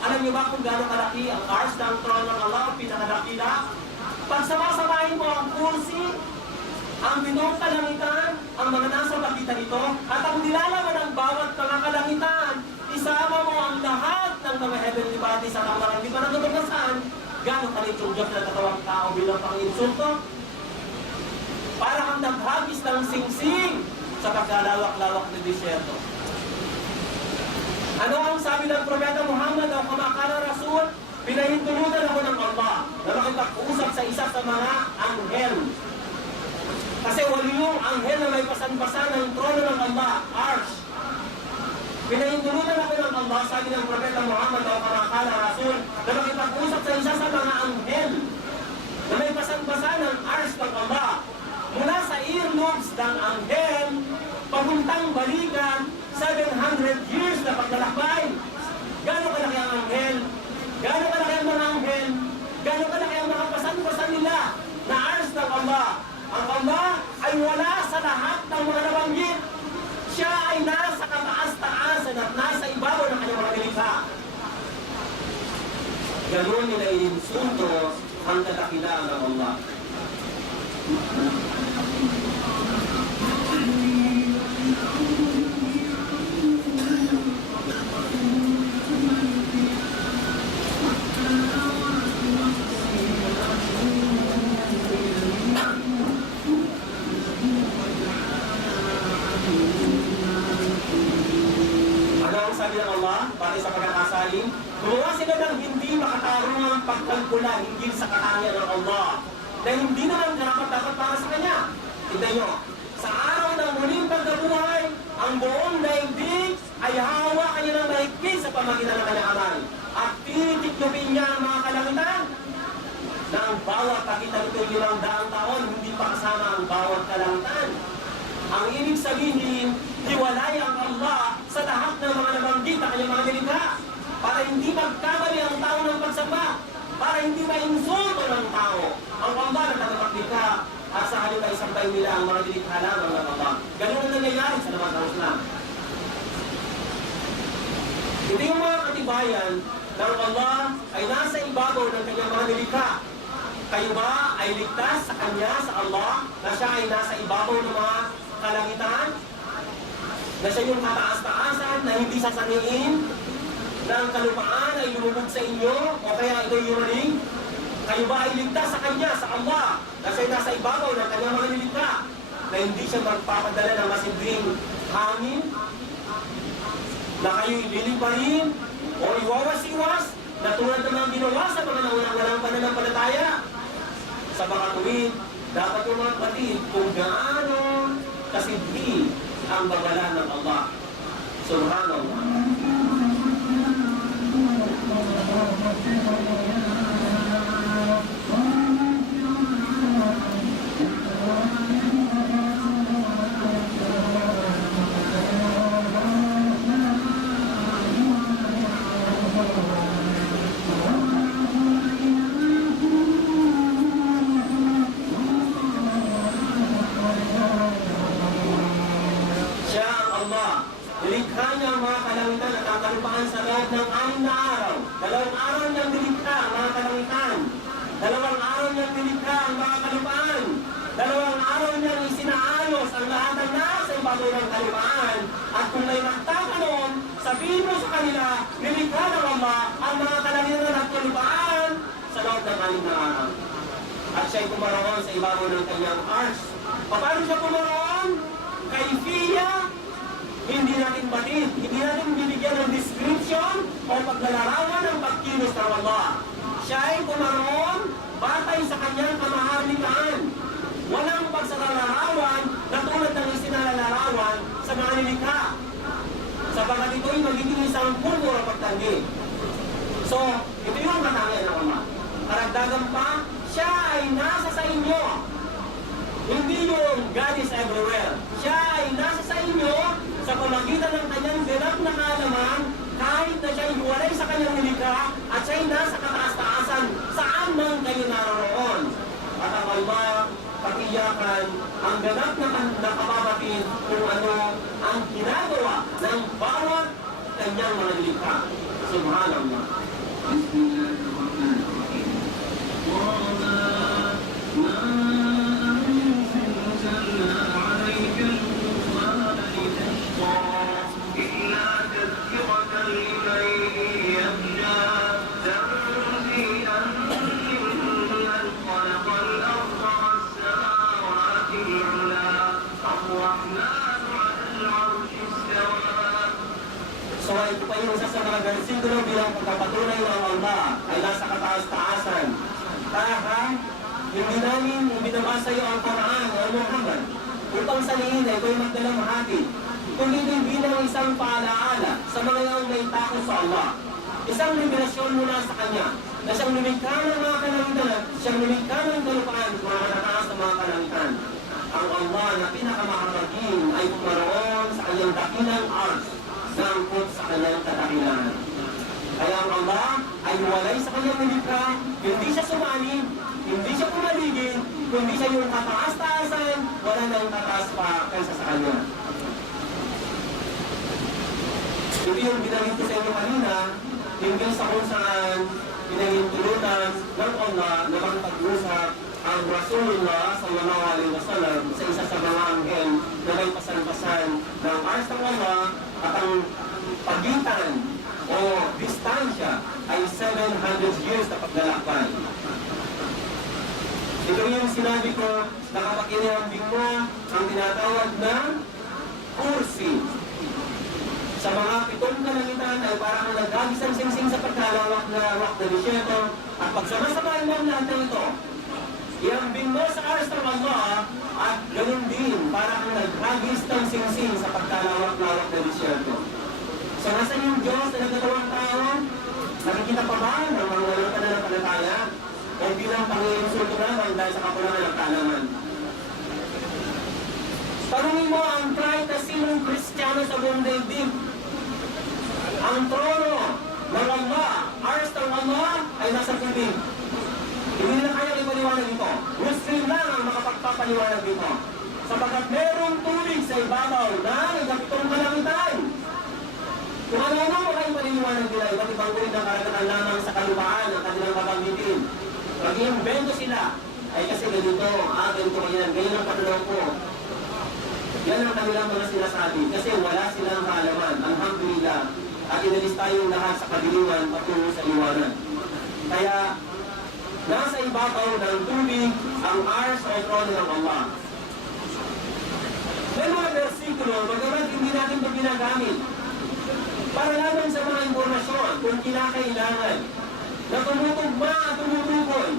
Alam niyo ba kung gaano kalaki ang ars ng trono ng Allah o pinakadakila? Pag sama-samahin mo ang kursi, ang 7 kalangitan, ang mga nasa pagitan nito, at ang nilalaman ng bawat mga kalangitan, isama mo ang lahat ng mga heavenly bodies at ang mga hindi pa natutuklasan, gano'ng kalit yung Diyos na katawang tao bilang pang-insulto? Para kang naghagis ng singsing sa pagkalawak-lawak na disyerto. Ano ang sabi ng Propeta Muhammad o kamakala Rasul? Pinahintulutan ako ng Allah na makipag-usap sa isa sa mga anghel. Kasi wali yung anghel na may pasan-pasan ng trono ng Allah, arsh. Pinahintulutan ako ng Allah, sabi ng Propeta Muhammad o kamakala Rasul, na makipag-usap sa isa sa mga anghel na may pasan-pasan ng arsh ng Allah. Mula sa earlobes ng anghel, papuntang balikan, 700 years na paglalakbay. Gano'ng kalaki ang anghel? Gano'ng kalaki ang mga anghel? Gano'ng kalaki ang mga pasan-pasan nila na arsh ng Allah? Ang Allah ay wala sa lahat ng mga nabanggit. Siya ay nasa kataas-taasan at nasa ibabaw ng kanyang mga nilikha. Gano'n nila ininsulto ang kadakilaan ng Allah. Ano ang sabi ng Allah? Pati sa pagkakasalin, Gumawa sila ng hindi makatarungang pagkalkula hinggil sa katangian ng Allah na hindi naman karapat-dapat para sa Kanya. Tignan nyo, sa araw ng muling pagkabuhay, ang buong daigdig ay hahawakan niya ng mahigpit sa pamagitan ng kanyang kamay. At titiklopin niya ang mga kalangitan na ang bawat pagitan nito 200 taon, hindi pa kasama ang bawat kalangitan. Ang ibig sabihin, hiwalay ang Allah sa lahat ng mga nabanggit na kanyang mga nilikha para hindi magkamali ang tao ng pagsamba, para hindi mainsulto ng tao ang Allah na tagapaglikha at sa halip ay sampay nila ang mga nilikha lamang ng Allah. Ganun ang nangyayari sa naman ng Islam. Ito yung mga katibayan ng Allah ay nasa ibabaw ng kanyang mga nilikha. Kayo ba ay ligtas sa Kanya, sa Allah, na siya ay nasa ibabaw ng mga kalangitan? Na siya yung kataas-taasan, na hindi sasangiin, na ang kalupaan ay lumubog sa inyo, o kaya ito'y yumaling? Kayo ba ay ligtas sa Kanya, sa Allah, na siya ay nasa ibabaw ng kanyang mga nilikha, na hindi siya magpapadala ng masidring hangin, na kayo'y liliparin, o iwawas-iwas, na tulad naman ginawa sa mga naunang-walang pananampalataya? Sa mga tuwid, dapat yung mga kapatid kung gaano kasidhi ang babala ng Allah. Subhanallah. Nilikha niya ang mga kalangitan at ang kalupaan sa loob ng 6 na araw. 2 araw niyang nilikha ang mga kalangitan. 2 araw niyang nilikha ang mga kalupaan. 2 araw niyang isinaayos ang lahat ng nasa ibabaw ng kalupaan. At kung may magtatanong, sabihin mo sa kanila, nilikha ng Allah ang mga kalangitan at kalupaan sa loob ng 6 na araw. At siya'y pumaroon sa ibabaw ng kanyang arsh. Paano siya pumaroon? Kayfiya, hindi natin batid, hindi natin bibigyan ng description o paglalarawan ng pagkilos ng Allah. Siya ay pumaroon batay sa kanyang kamaharnikaan. Walang pagsalalarawan na tulad ng isinalalarawan sa mga nilikha. Sapagat ito'y magiging isang pulbor o pagtanggi. So, ito yung katangian ng Allah. Karagdagan pa, siya ay nasa sa inyo. Hindi yung God is everywhere. Siya ay nasa sa inyo sa pamagitan ng kanyang ganap na kaalaman, kahit na siya'y hiwalay sa kanyang nilikha at siya'y nasa kataas-taasan saan man kayo naroon. At ang Allah, patiyakan ang ganap na kapabatid kung ano ang ginagawa ng bawat kanyang mga nilikha. Subhanallah. So ito pa yung isa sa mga versikulo bilang pagpapatunay ng Allah ay nasa kataas-taasan. Kaya hindi namin ibinabasa iyo ang Quran o Muhammad upang salihin na ito'y magdalang hatid, kundi din bilang isang paalaala sa mga yaong may takot sa Allah. Isang revelasyon mula sa Kanya na siyang lumikha ng mga kalangitan, siyang lumikha ng kalupaan, mga katataas ng mga kalangitan. Ang Allah na pinakamahamagin ay pumaroon sa kanyang dakilang arsh, sangkot sa kanyang kadakilan. Kaya ang Allah ay walay sa kanyang nilikha, hindi siya sumali, hindi siya pumaligid, kundi siya yung kataas-taasan, wala nang tataas pa kaysa sa kanya. Ito yung binanggit ko sa inyo kanina, hindi sa kung saan pinahintulutan ng Allah na magpag-usap ang Rasulullah sallallahu alaihi wasallam sa isa sa mga anghel na may pasan-pasan ng arsh ng Allah at ang pagitan o distansya ay 700 years na paglalakbay. Ito yung sinabi ko na kapag inihambing mo ang tinatawag na kursi sa mga pitong kalangitan ay parang nagkagisang singsing sa pagkalawak na rock na disyerto. At pagsamasamahin mo ang lahat ng ito, iambing mo sa aras ng Allah at ganun din parang naghagis ng singsing sa pagkalawak-lawak na disyerto. So nasan yung Diyos na nagkatawang tao? Nakikita pa ba ng mga walang pananampalataya? O bilang pangiinsulto naman dahil sa kakulangan ng kaalaman? Tanungin mo ang kahit na sinong Kristiyano sa buong daigdig. Ang trono ng Allah, aras ng Allah, ay nasa tubig. Hindi na kaya ipaliwanag dito. Muslim lang ang makapagpapaliwanag dito. Sapagkat merong tubig sa ibabaw na nagkapitong kalangitan. Kung ano-ano mo kayo paliliwanag nila, iba't ibang uri ng karagatan lamang sa kalupaan ang kanilang babanggitin. Mag-iimbento sila. Ay kasi ganito, ganito yan, ganyan ang patulaw ko. Yan ang kanilang mga sinasabi kasi wala silang kaalaman. Alhamdulillah. At inalis tayong lahat sa kadiliman patungo sa liwanag. Kaya, nasa ibabaw ng tubig ang ars o trono ng Allah. May mga versikulo, bagamat hindi natin ito ginagamit para lamang sa mga impormasyon kung kinakailangan na tumutugma at tumutukoy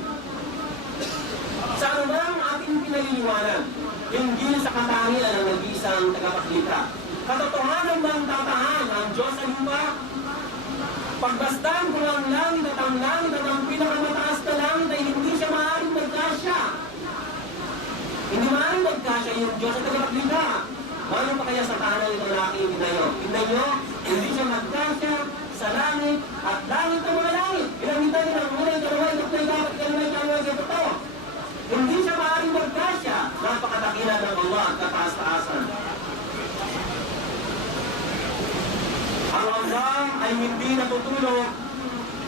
sa anumang ating pinaliliwanag, hindi sa katangian ng nag-iisang tagapaglikha. Katotohanan bang tatahan ang Diyos sa lupa? Pagbastan kung ang langit at ang pinakamataas na langit ay hindi siya maaaring magkasya. Hindi maaaring magkasya yung Diyos sa tagapaglikha. Ano pa kaya sa tahanan ito na nakikita nyo? Tignan nyo, hindi siya magkasya sa langit at langit ng mga langit. Pinamitan nyo ng unay, kalaway, katlay, dapat, kalaway, kalaway, ito. Hindi siya maaaring magkasya. Napakadakilan ng Allah at kataas-taasan. Ang Allah ay hindi natutulog.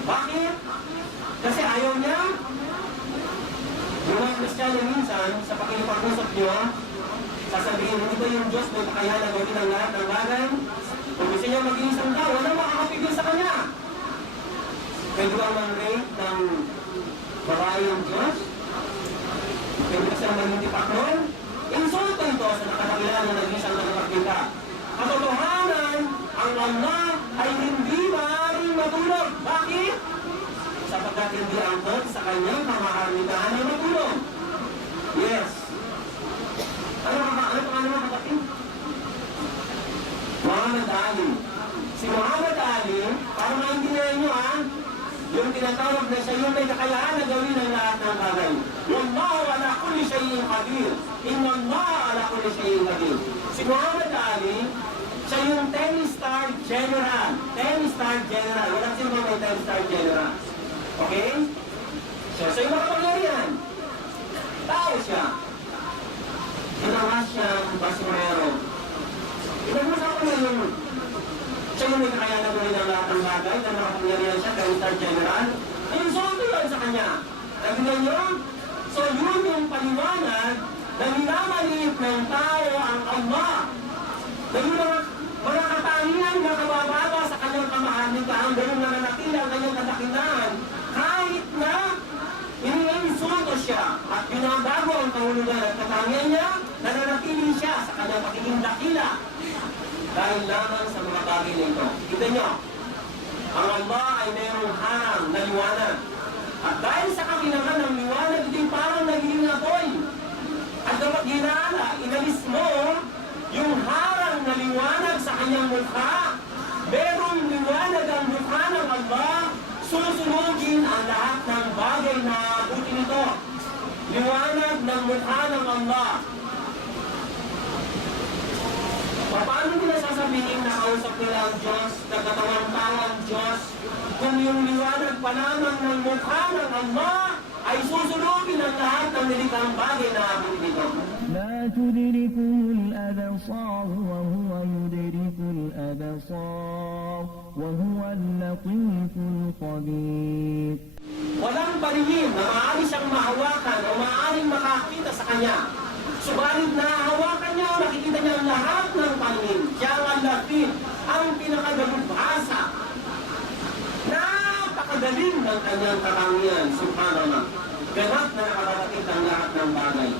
Bakit? Kasi ayaw niya. Yung mga Kristiyano minsan, sa pakilipag-usap nyo, sasabihin, hindi ba yung Diyos may kakayahan na gawin ang lahat ng bagay? Kung gusto niya maging isang tao, wala makakapigil sa kanya. Pwede ba mang-rate ng babae yung Diyos? Pwede ba siya maging tipakron? Insulto ito sa nakakakilala na nag-isang nakakakita. Katotohanan, ang Allah ay hindi maaaring matulog. Bakit? Sapagkat hindi angkot sa kanyang kamaharnitahan na matulog. Yes. Ano mo kapatid? Muhammad Ali. Si Muhammad Ali, para maintindihan nyo yung tinatawag na siya yung may kakayahan na gawin ang lahat ng bagay. Wallahu ala kulli shay'in qadir. Inna Allah ala kulli shay'in qadir. Si Muhammad Ali, siya yung 10-star general. 10-star general. Walang sino may 10-star general. Okay? So, siya yung makapangyarihan. Tao siya. Ginawa siyang basurero. Pinag-usapan niya yung siya yung may kakayahan na gawin ang lahat ng bagay na makapangyarihan siya, 10-star general. Ayun, so yun sa kanya. Nagbinan niyo? So, yun yung paliwanag na minamaliit ng tao ang Allah. Na yung mga katangian na kabababa sa kanyang kamaharnikahan, ganun na nanatili ang kanyang kadakilaan, kahit na iniinsulto siya at binabago ang kahulugan at katangian niya, nananatili siya sa kanyang pagiging dakila dahil lamang sa mga bagay na ito. Kita nyo, ang Allah ay mayroong harang na liwanag. At dahil sa kabilangan ng liwanag, ito'y parang naging apoy. At kapag ginala, inalis mo yung harang na liwanag sa kanyang mukha, merong liwanag ang mukha ng Allah, susunugin ang lahat ng bagay na buti nito. Liwanag ng mukha ng Allah. Paano nila sasabihin na kausap nila ang Diyos, nagkatawang tao ang Diyos, kung yung liwanag pa lamang ng mukha ng Allah ay susunugin ang lahat ng nilikhang bagay na buti nito. لا تدركه الأبصار وهو يدرك الأبصار وهو اللطيف الخبير. Walang paningin na maaari siyang mahawakan o maaaring makakita sa kanya. Subalit nahawakan niya o nakikita niya ang lahat ng paningin. Siya ang latif, ang pinakagabubhasa. Napakagaling ng kanyang katangian, subhanallah. Ganap na nakakakita ang lahat ng bagay.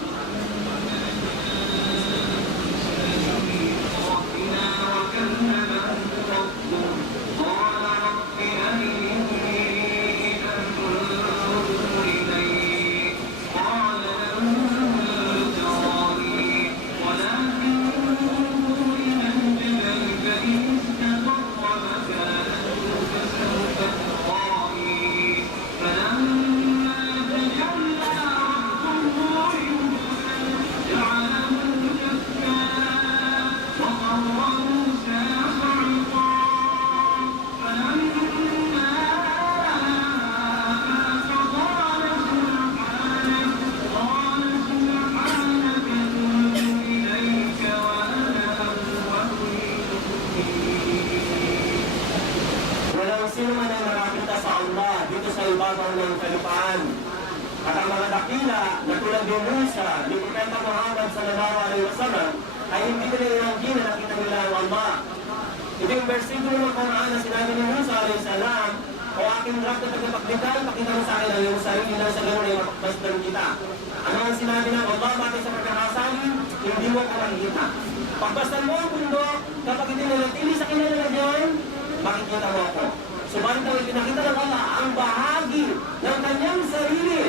sa ibabaw ng kalupaan. At ang mga dakila na tulad ni Musa, ni Propeta Muhammad sallallahu alaihi wasallam, ay hindi nila inangkin na nakita nila ang Allah. Ito yung versikulo ng Quran na sinabi ni Musa alaihi salam, o aking rap na tagapaglikay, pakita mo sa akin ang iyong sarili nang sa ganoon ay mapagmasdan kita. Ano ang sinabi ng Allah batay sa pagkakasalin? Hindi mo ako makikita. Pagbastan mo ang mundo, kapag hindi nalatili sa kinalalagyan, makikita mo ako. Subalit ang ipinakita ng Allah ang bahagi ng kanyang sarili.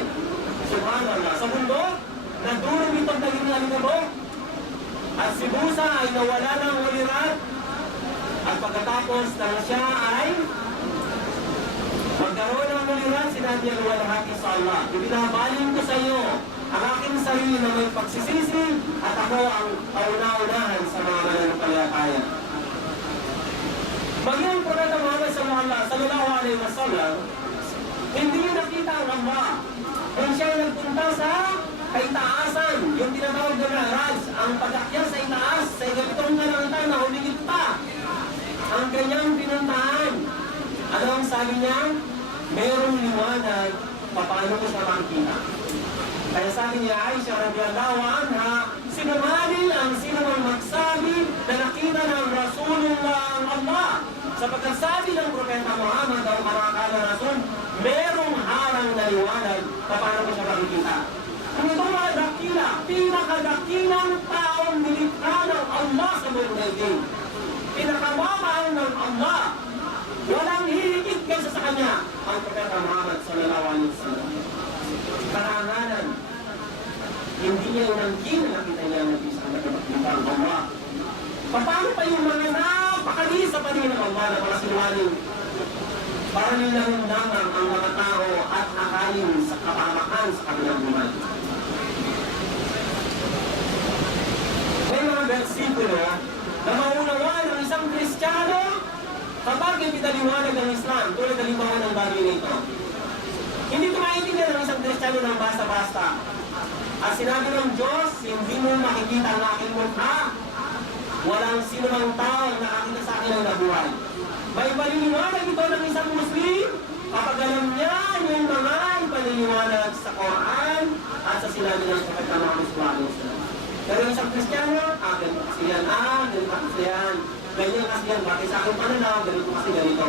Subhanallah, sa mundo, nadurong itong naging alikabok. At si Musa ay nawala ng ulirat. At pagkatapos nang siya ay magkaroon ng ulirat, sinabi ang walahati sa Allah. Ibinabaling ko sa iyo ang aking sarili na may pagsisisi at ako ang kauna-unahan sa mga mananampalataya. Maging ang Propeta Muhammad sallallahu alaihi wasallam, hindi niya nakita ang Allah. Kung siya ay nagpunta sa kaitaasan, yung tinatawag na Mi'raj, ang pag-akyat sa itaas, sa ikapitong kalangitan na humigit pa ang kanyang pinuntahan. Ano ang sabi niya? Mayroong liwanag, paano ko siya makikita? Kaya sabi niya, Aisha radhiyallahu anha, sinumalil ang sinumang magsabi na nakita ng Rasulullah ang Allah. Sapagkat sabi ng Propeta Muhammad ang marakala Rasul, merong harang na liwanag, paano ko siya makikita? Kung itong mga dakila, pinakadakilang taong nilikha ng Allah sa buong daigdig. Pinakamamahal ng Allah. Walang hihigit kaysa sa kanya ang Propeta Muhammad sallallahu alaihi wasallam. Karangalan, hindi niya inangkin na nakita niya na isang nagpapakita ang Allah. Paano pa yung mga napakalinis sa paningin ng Allah na para sinuwaling para nilang lamang ang mga tao at akayin sa kapamakan sa kanilang buhay. May mga versikulo na maunawaan ng isang Kristiyano kapag ipinaliwanag ng Islam, tulad ng limawan ng bagay nito. Hindi ko maintindihan ng isang Kristiyano ng basta-basta. At sinabi ng Diyos, hindi mo makikita ang aking mukha. Walang sino mang tao na nakakita sa akin ang nabuhay. May paliliwanag ito ng isang Muslim kapag alam niya yung mga ipaliliwanag sa Quran at sa sinabi ng Propeta Muhammad sallallahu alaihi wasallam. Pero isang Kristiyano, ganito kasi yan, ganito kasi yan, ganyan kasi yan, bakit sa aking pananaw, ganito kasi ganito.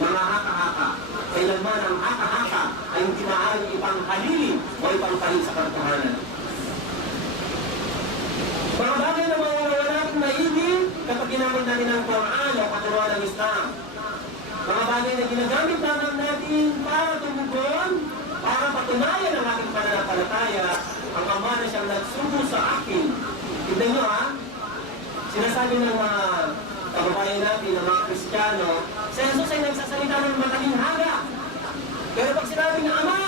Mga haka-haka. Kailanman ang haka-haka ay hindi maaaring ipanghalili o ipangpalit sa katotohanan. Mga bagay na mawawala natin maigi kapag ginamit natin ang Quran o katuruan ng Islam. Mga bagay na ginagamit natin para tumugon, para patunayan ang ating pananampalataya, ang Ama na siyang nagsugo sa akin. Tignan nyo sinasabi ng mga kababayan natin, ng mga Kristiyano, si Jesus ay nagsasalita ng matalinhaga. Pero pag sinabi ng Ama,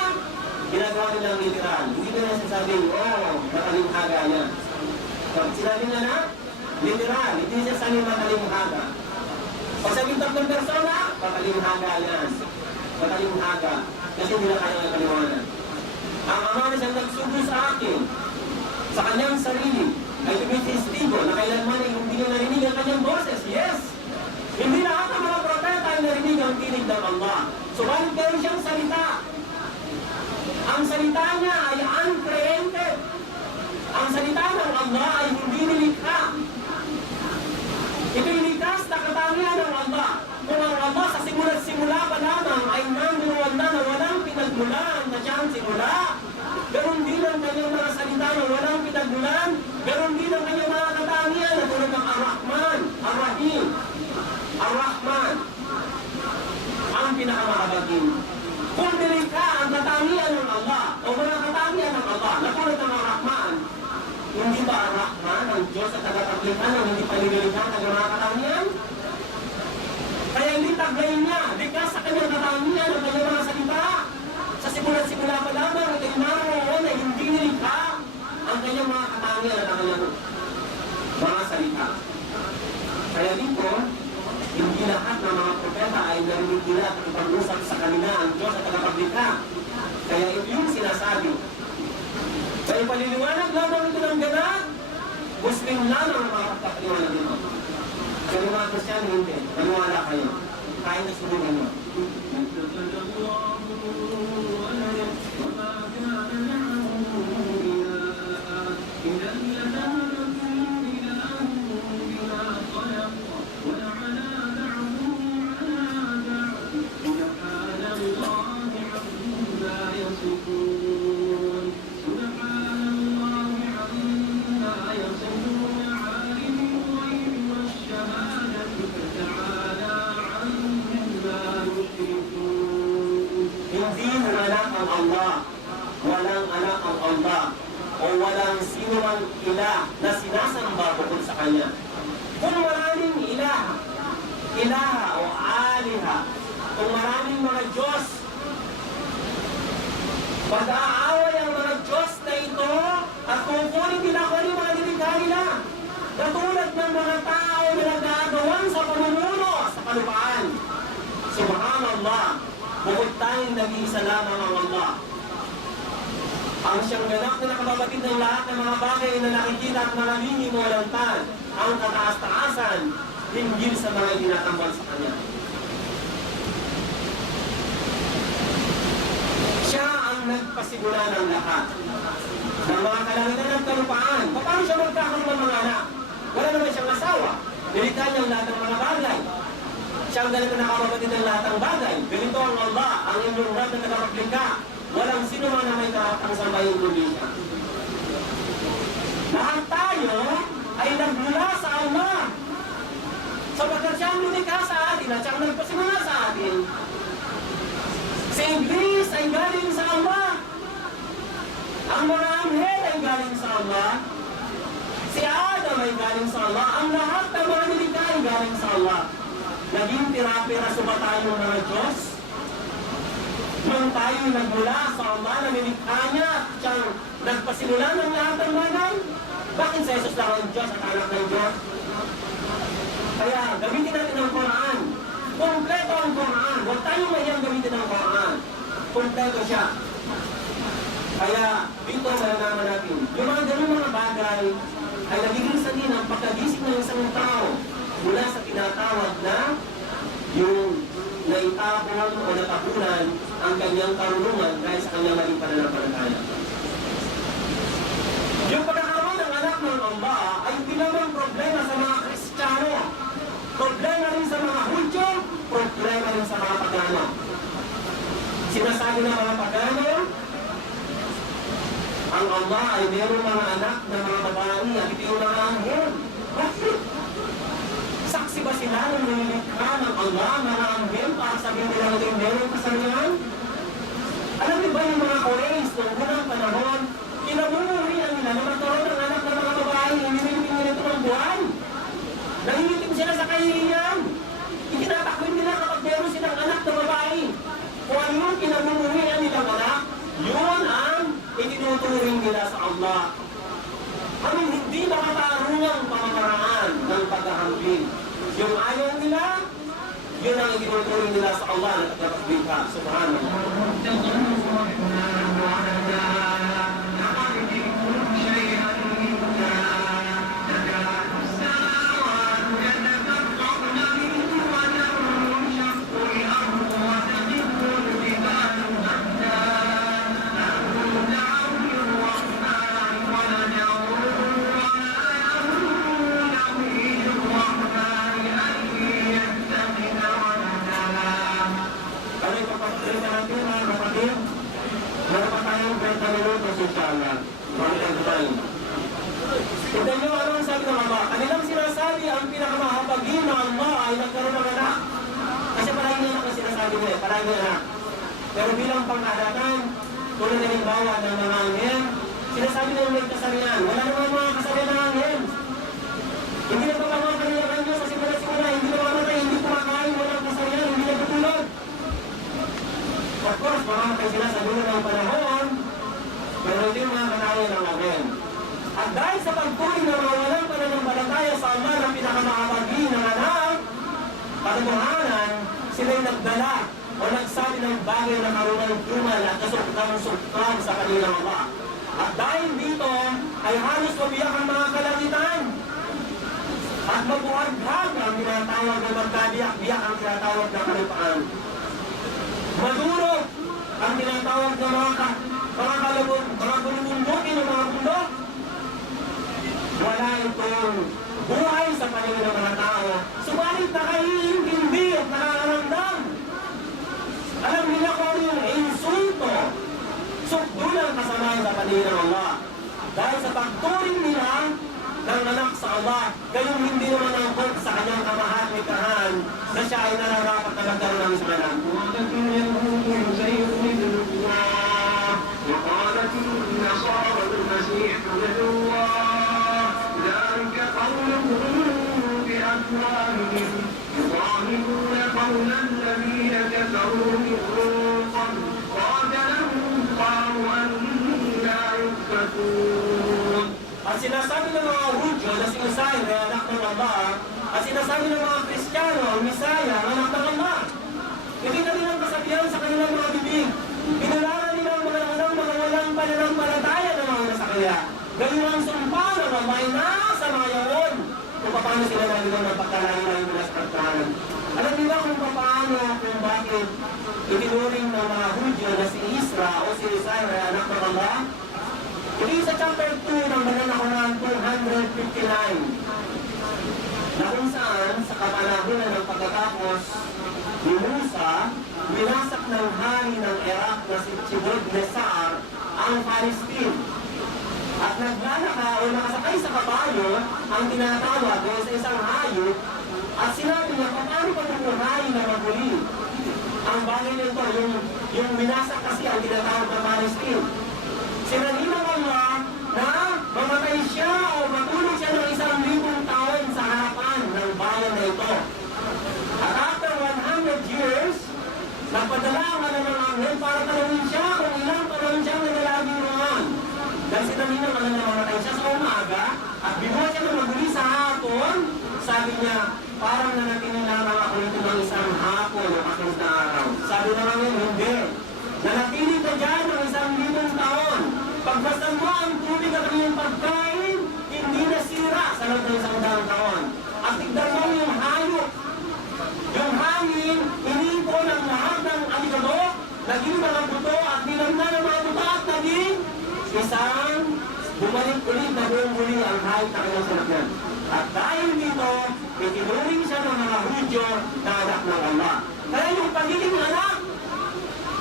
ginagawa nilang literal. Hindi nila sinasabing, matalinhaga yan. Pag sinabi niya na, literal, hindi siya sabi matalinhaga. Pag sabing tatlong persona, matalinhaga yan. Matalinhaga. Kasi hindi na kaya ng paliwanag. Ang Ama na siyang nagsugo sa akin, sa kanyang sarili, ay tumitestigo na kailanman ay hindi niya narinig ang kanyang boses. Yes! Hindi lahat ng mga propeta ay narinig ang tinig ng Allah. Subalit meron siyang salita. Ang salita niya ay uncreated. Ang salita ng Allah ay hindi nilikha. Ito'y likas na katangian ng Allah. Kung ang Allah sa simula pa lamang ay nanduruan na walang pinagmulan na siyang simula. Ganon din ang kanyang mga salita na walang pinagmulan. Ganon din ang kanyang mga katangian na tulad ng Ar-Rahman, Ar-Rahim, Ar-Rahman, ang pinakamakabagin. Kung nilikha ang katangian ng Allah o mga katangian ng Allah na tulad ng Ar-Rahman, hindi ba Ar-Rahman ang Diyos at tagapaglikha ng hindi palilikha ng mga katangian? Kaya hindi taglayin niya, likas sa kanyang katangian ang kanyang mga salita. Sa simula pa lamang, ito'y naroon na hindi nilikha ang kanyang mga katangian at ang kanyang mga salita. Kaya dito, hindi lahat ng mga propeta ay narinig nila at ipag-usap sa kanila ang Diyos at tagapaglikha. Kaya ito yung sinasabi. Kaya paliliwanag lamang ito ng ganap, Muslim lamang ang mga pagpapaliwanag nito. Pero mga Kristiyano, hindi. Maniwala kayo. Kahit na subukan mo. Hindi nanganak ang Allah, walang anak ang Allah, o walang sino mang ilah na sinasamba bukod sa Kanya. Kung maraming ilaha o aliha, kung maraming mga Diyos, pag-aaway ang mga Diyos na ito at kukunin nila kung ano yung mga nilikha nila. Katulad ng mga tao na nagagawan sa pamumuno sa kalupaan. Subhanallah, bukod tayong nag-iisa lamang ang Allah. Ang siyang ganap na nakababatid ng lahat ng mga bagay na nakikita at mga linimulantan, ang kataas-taasan, hinggil sa mga tinatambal sa Kanya. Siya ang nagpasimula ng lahat. Ng mga kalangitan ng kalupaan. Paano siya magkakaroon ng mga anak? Wala naman siyang asawa. Nilikha niya ang lahat ng mga bagay. Siya ang ganito nakababatid ng lahat ng bagay. Ganito ang Allah, ang inyong Rab na nagkakaplikha. Walang sino man na may karatang sambahin kundi siya. Lahat tayo ay nagmula sa Allah. Sapagkat siya ang lumikha sa atin at siya ang nagpasimula sa atin. Si Iblis ay galing sa Allah. Ang mga anghel ay galing sa Allah. Si Adam ay galing sa Allah. Ang lahat ng mga nilikha ay galing sa Allah. Naging pira-piraso ba tayo ng mga Diyos? Nung tayo nagmula sa Allah na nilikha niya at siyang nagpasimula ng lahat ng bagay, bakit sa Jesus lang ang Diyos at anak ng Diyos? Kaya gamitin natin ang Quran. Kompleto ang Quran. Huwag tayong mahiyang gamitin ang Quran. Kompleto siya. Kaya dito malalaman natin, yung mga ganun mga bagay ay nagiging sanhin ang pagkagising ng isang tao mula sa tinatawag na yung naitabon o natapunan ang kanyang karunungan dahil sa kanyang maling pananampalataya. Yung pagkakaroon ng anak ng Allah ay hindi naman problema sa mga Kristiyano, problema rin sa mga Hudyo, problema rin sa mga Pagano. Sinasabi ng mga Pagano, ang Allah ay mayroong mga anak na mga babae at ito yung mga anghel. Bakit? Saksi ba sila ng nilikha ng Allah, mga anghel, para sabihin nila ito yung mayroong kasalanan? Alam niyo ba yung mga Quraysh noong unang panahon, kinamumurihan nila na magkaroon ng anak ng mga babae, inilipin nila ito ng buwan. Nangingitim sila sa kahihingan. Ikinatakwin nila kapag meron silang anak na babae. Kung ano yung kinamumurihan nilang anak, yun ang itinuturing nila sa Allah. Ang hindi makatarungang pamamaraan ng paghahambing. Yung ayaw nila, yun ang itinuturing nila sa Allah na tagapaglikha. Subhanallah. Tignan nyo ano ang sabi ng Allah. Kanilang sinasabi ang pinakamahabagi na Allah ay nagkaroon ng anak. Kasi palagi anak ang sinasabi nila, palagi anak. Pero bilang panghalatan, tulad na halimbawa ng mga anghel, sinasabi nila may kasarian. Wala naman mga kasarian ng anghel. Hindi na ba mga kanilang Diyos sa simula-simula, hindi na mamatay, hindi kumakain, walang kasarian, hindi na tutulog. Of course, mamamatay sila sa dulo ng panahon, pero hindi mga kanayan ng anghel. At dahil sa pagtuloy na mga walang pananampalataya sa Allah na pinakamahabagi ng anak, katotohanan, sila'y nagdala o nagsabi ng bagay na karunang tumal at kasukang sa kanilang Allah. At dahil dito, ay halos mabiyak ang mga kalangitan. At mabuhaghag ang tinatawag na magkabiyak-biyak ang tinatawag na kalupaan. Maduro ang tinatawag na mga bulubundukin ng mga bundok. Wala itong buhay sa paningin ng mga tao. Subalit nakaiintindi at nakakaramdam. Alam nila kung ano yung insulto. Sukdulang kasamaan sa paningin ng Allah. Dahil sa pagturing nila ng anak sa Allah, gayong hindi naman angkot sa kanyang kamahal-mikahan na siya ay nararapat na magkaroon ng isang anak. وقالت النصارى المسيح ابن الله ذلك قولهم بأفواههم يضاهئون قول الذين كفروا من قبل قاتلهم الله أنا يؤفكون. At sinasabi ng mga Hudyo na si Messiah ay anak ng Allah, at sinasabi ng mga Kristiyano ang Messiah ang anak ng Allah. Hindi na nilang kasabihan sa kanilang mga bibig. Pinularan nilang mga walang pananampalataya na mga nasa kanya. Ganyan ang sumpa ng Allah ay nasa mga yaon kung paano sila nalilang ng pagkalayo-layo mula sa pagkalan. Alam nila kung paano, kung bakit itinuring ng mga Hudyo na si Isra o si Messiah ay anak ng Allah. Ito sa chapter 2 ng Mananakunan 259 na kung saan sa kapanahunan ng pagkatapos ni Musa, winasak ng hari ng Iraq na si Nebukadnezar ang Palestine. At naglalaka o nakasakay sa kabayo ang tinatawag o sa isang hayop at sinabi niya, paano pa tumuhay na maguli? Ang bagay nito, yung winasak kasi ang tinatawag na Palestine. Sinabi ng Allah na mamatay siya o matulog siya ng 1,000 taon sa harapan ng bayan na ito. At after 100 years, nagpadala ang ng anghel para tanungin siya kung ilang panahon siyang nagalagi roon. Dahil sinabi ng Allah na mamatay siya sa umaga at binuha siya ng maguli sa hapon, sabi niya, parang nanatili lamang ako nito ng isang hapon o 4 na araw. Sabi ng anghel, hindi. Nanatili ka dyan ng 1,000 taon. Pagbasan mo ang tubig at iyong pagkain, hindi nasira sa loob ng 100 taon. At tignan mo yung hayop. Yung hangin, inipo ng lahat ng alikabok, naging mga buto at nilamna ng mga buto at naging isang bumalik ulit na buong muli ang hayop na kanyang sinakyan. At dahil dito, itinuring siya ng mga Hudyo na anak ng Allah. Kaya yung pagiging anak,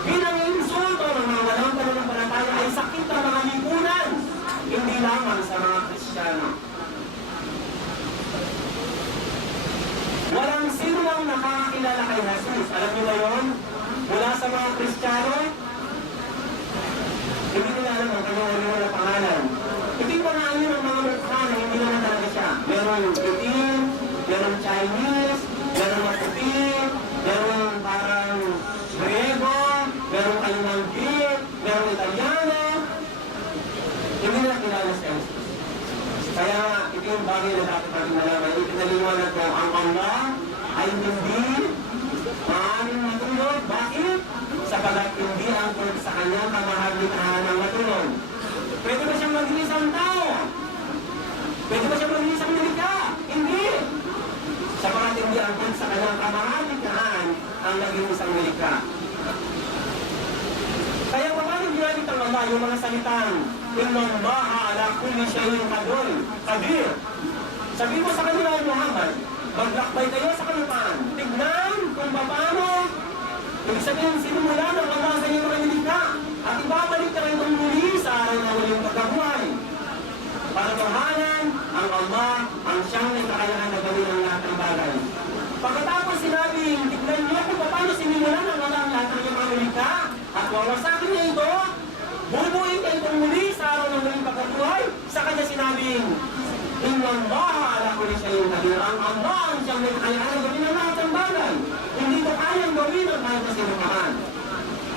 bilang insulto ng mga walang pananampalataya ay sakit ng mga lipunan, hindi lamang sa mga Kristiyano. Walang sino ang nakakakilala kay Jesus. Alam niyo ba yun? Mula sa mga Kristiyano, hindi nila alam ang kanyang original na pangalan. Ito yung pangalan ng mga mukha na hindi naman talaga siya. Meron itim, meron Chinese, meron maputi, meron parang Griego, meron kanyang Greek, meron Italiano. Hindi nila kilala si Jesus. Kaya ito yung bagay na dapat natin malaman. Ipinaliwanag ko, ang Allah ay hindi maaaring matulog. Bakit? Sapagat hindi angkot sa kanyang kamahal-mikahan ng matulog. Pwede ba siyang maging isang tao? Pwede ba siyang maging isang nilikha? Hindi! Sapagat hindi angkot sa kanyang kamahal-mikahan ang naging isang nilikha. Kaya paano ginamit ang Allah yung mga salitang Inna Allaha ala kulli shay'in qadir. Sabi mo sa kanila, Muhammad, maglakbay kayo sa kalupaan. Tignan kung paano. Ibig sabihin, sinimula ng Allah sa inyong mga nilikha. At ibabalik ka rin itong muli sa araw na muling pagkabuhay. Pagkatuhanan, ang Allah, ang siyang may kakayahan na gawin ang lahat ng bagay. Pagkatapos sinabing, tignan niyo kung paano sinimulan ng Allah ang lahat ng inyong mga nilikha. At wawasakin niya ito, bubuin kayo itong muli sa araw ng muling pagkabuhay. Sa kanya sinabing, Inna Allaha ala kulli shay'in qadir. Ang Allah ang siyang may kakayahan na gawin ang lahat ng bagay. Hindi ko kayang gawin ang kahit na sinukaan.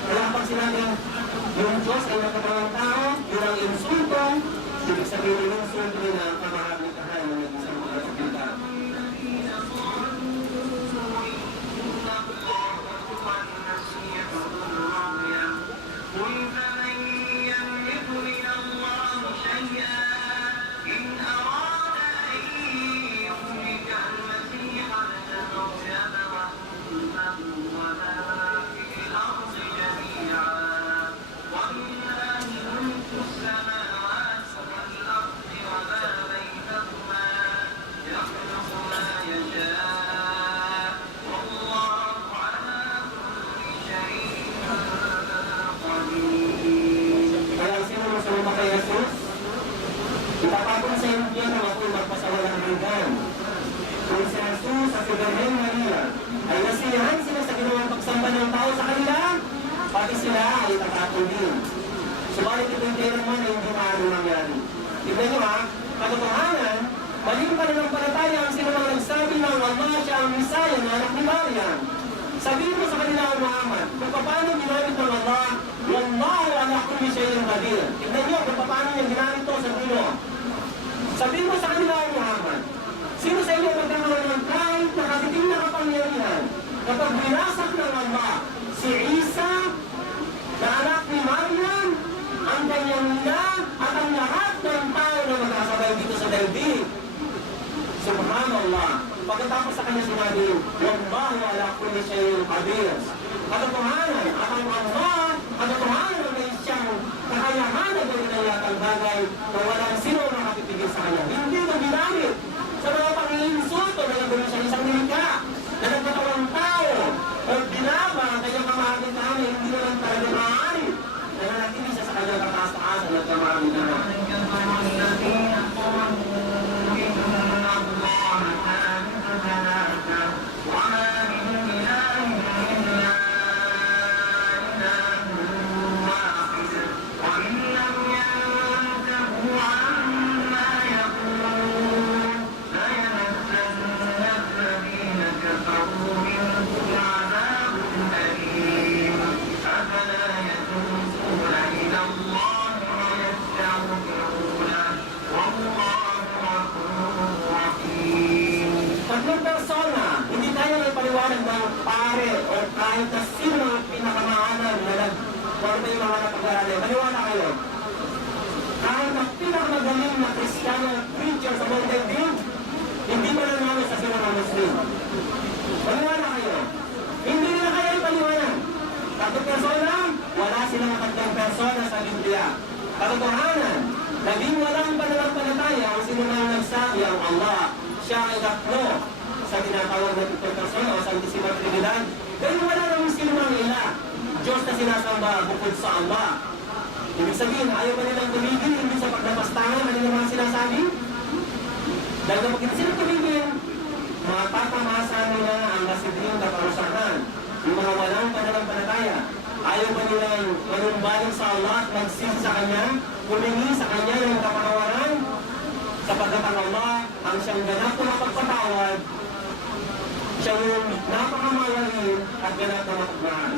Kaya pag sinabing, yung Diyos ay nakatawang tao, yun ang insulto, ibig sabihin yung insulto nila ang kamahal-mikahan ng isang mga salita. daigdig. Subalit ito'y kailanman ay hindi maaaring mangyari. Tignan nyo ha, katotohanan, maling pananampalataya ang sinumang nagsabi ng Allah siya ang Misaya na anak ni Maryam. Sabihin mo sa kanila, Muhammad, kung paano ginamit ng Allah, Wallahu ala kulli shay'in qadir. Tignan nyo kung paano niya ginamit to sa dulo. Sabihin mo sa kanila, Muhammad, sino sa inyo magkakaroon ng kahit nakatiting na kapangyarihan kapag binasak ng Allah si Isa na anak ni Maryam, ang kanyang ina at ang lahat ng tao na magkasabay dito sa daigdig? Subhanallah. Pagkatapos sa kanya sinabi, Wallahu ala kulli shay'in qadir. Katotohanan at ang Allah, katotohanan na may siyang kakayahan na gawin ng lahat ng bagay na walang sino makapipigil sa kanya. Hindi ito ginamit sa mga pang-iinsulto na nagawin siya isang nilikha na nagkatawang tao o binaba ang kanyang kamahagitan na hindi naman talaga maaari na nanatili siya sa kanyang kataas-taasan at kamahagitan. Tatlong persona, hindi tayo may paliwanag ng pare o kahit na sino mga pinakamaanan na nagkaroon tayo mga napag-aralan. Maniwala kayo. Kahit na pinakamagaling na Kristiyano preacher sa buong daigdig, hindi mananalo sa sino mga Muslim. Maniwala kayo. Hindi nila kayo ipaliwanag. Tatlong persona, wala silang tatlong persona sa Biblia. Katotohanan, naging walang pananampalataya ang sino mga nagsabi ang Allah. Siya ay tatlo sa tinatawag na tatlong persona o Santisima Trinidad. Dahil wala namang sino mga ila. Diyos na sinasamba bukod sa Allah. Ibig sabihin, ayaw ba nilang tumigil hindi sa paglapastangan kanila mga sinasabi? Dahil kapag hindi sila tumigil, matatamasa nila ang masidring kaparusahan. Yung mga walang pananampalataya. Ayaw ba nilang manumbaling sa Allah at magsisi sa Kanya, humingi sa Kanya ng kapanawaran? Sapagkat ang Allah ang siyang ganap na mapagpatawad, siya yung napakamalalim at ganap na mapagmahal.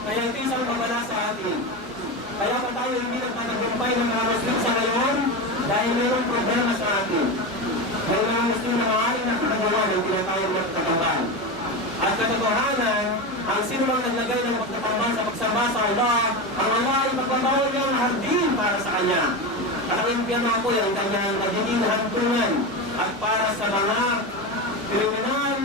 Kaya ito isang babala sa atin. Kaya pa tayo hindi nagpatagumpay ng mga Muslim sa ngayon dahil mayroong problema sa atin. May mga Muslim na maaaring nakatagawa ng tinatawag na pagtatambal. At katotohanan, ang sino mang naglagay ng pagtatambal sa pagsamba sa Allah, ang Allah ay magbabawal niyang hardin para sa Kanya. At ang impyerno ako ang Kanyang magiging hantungan. At para sa mga kriminal,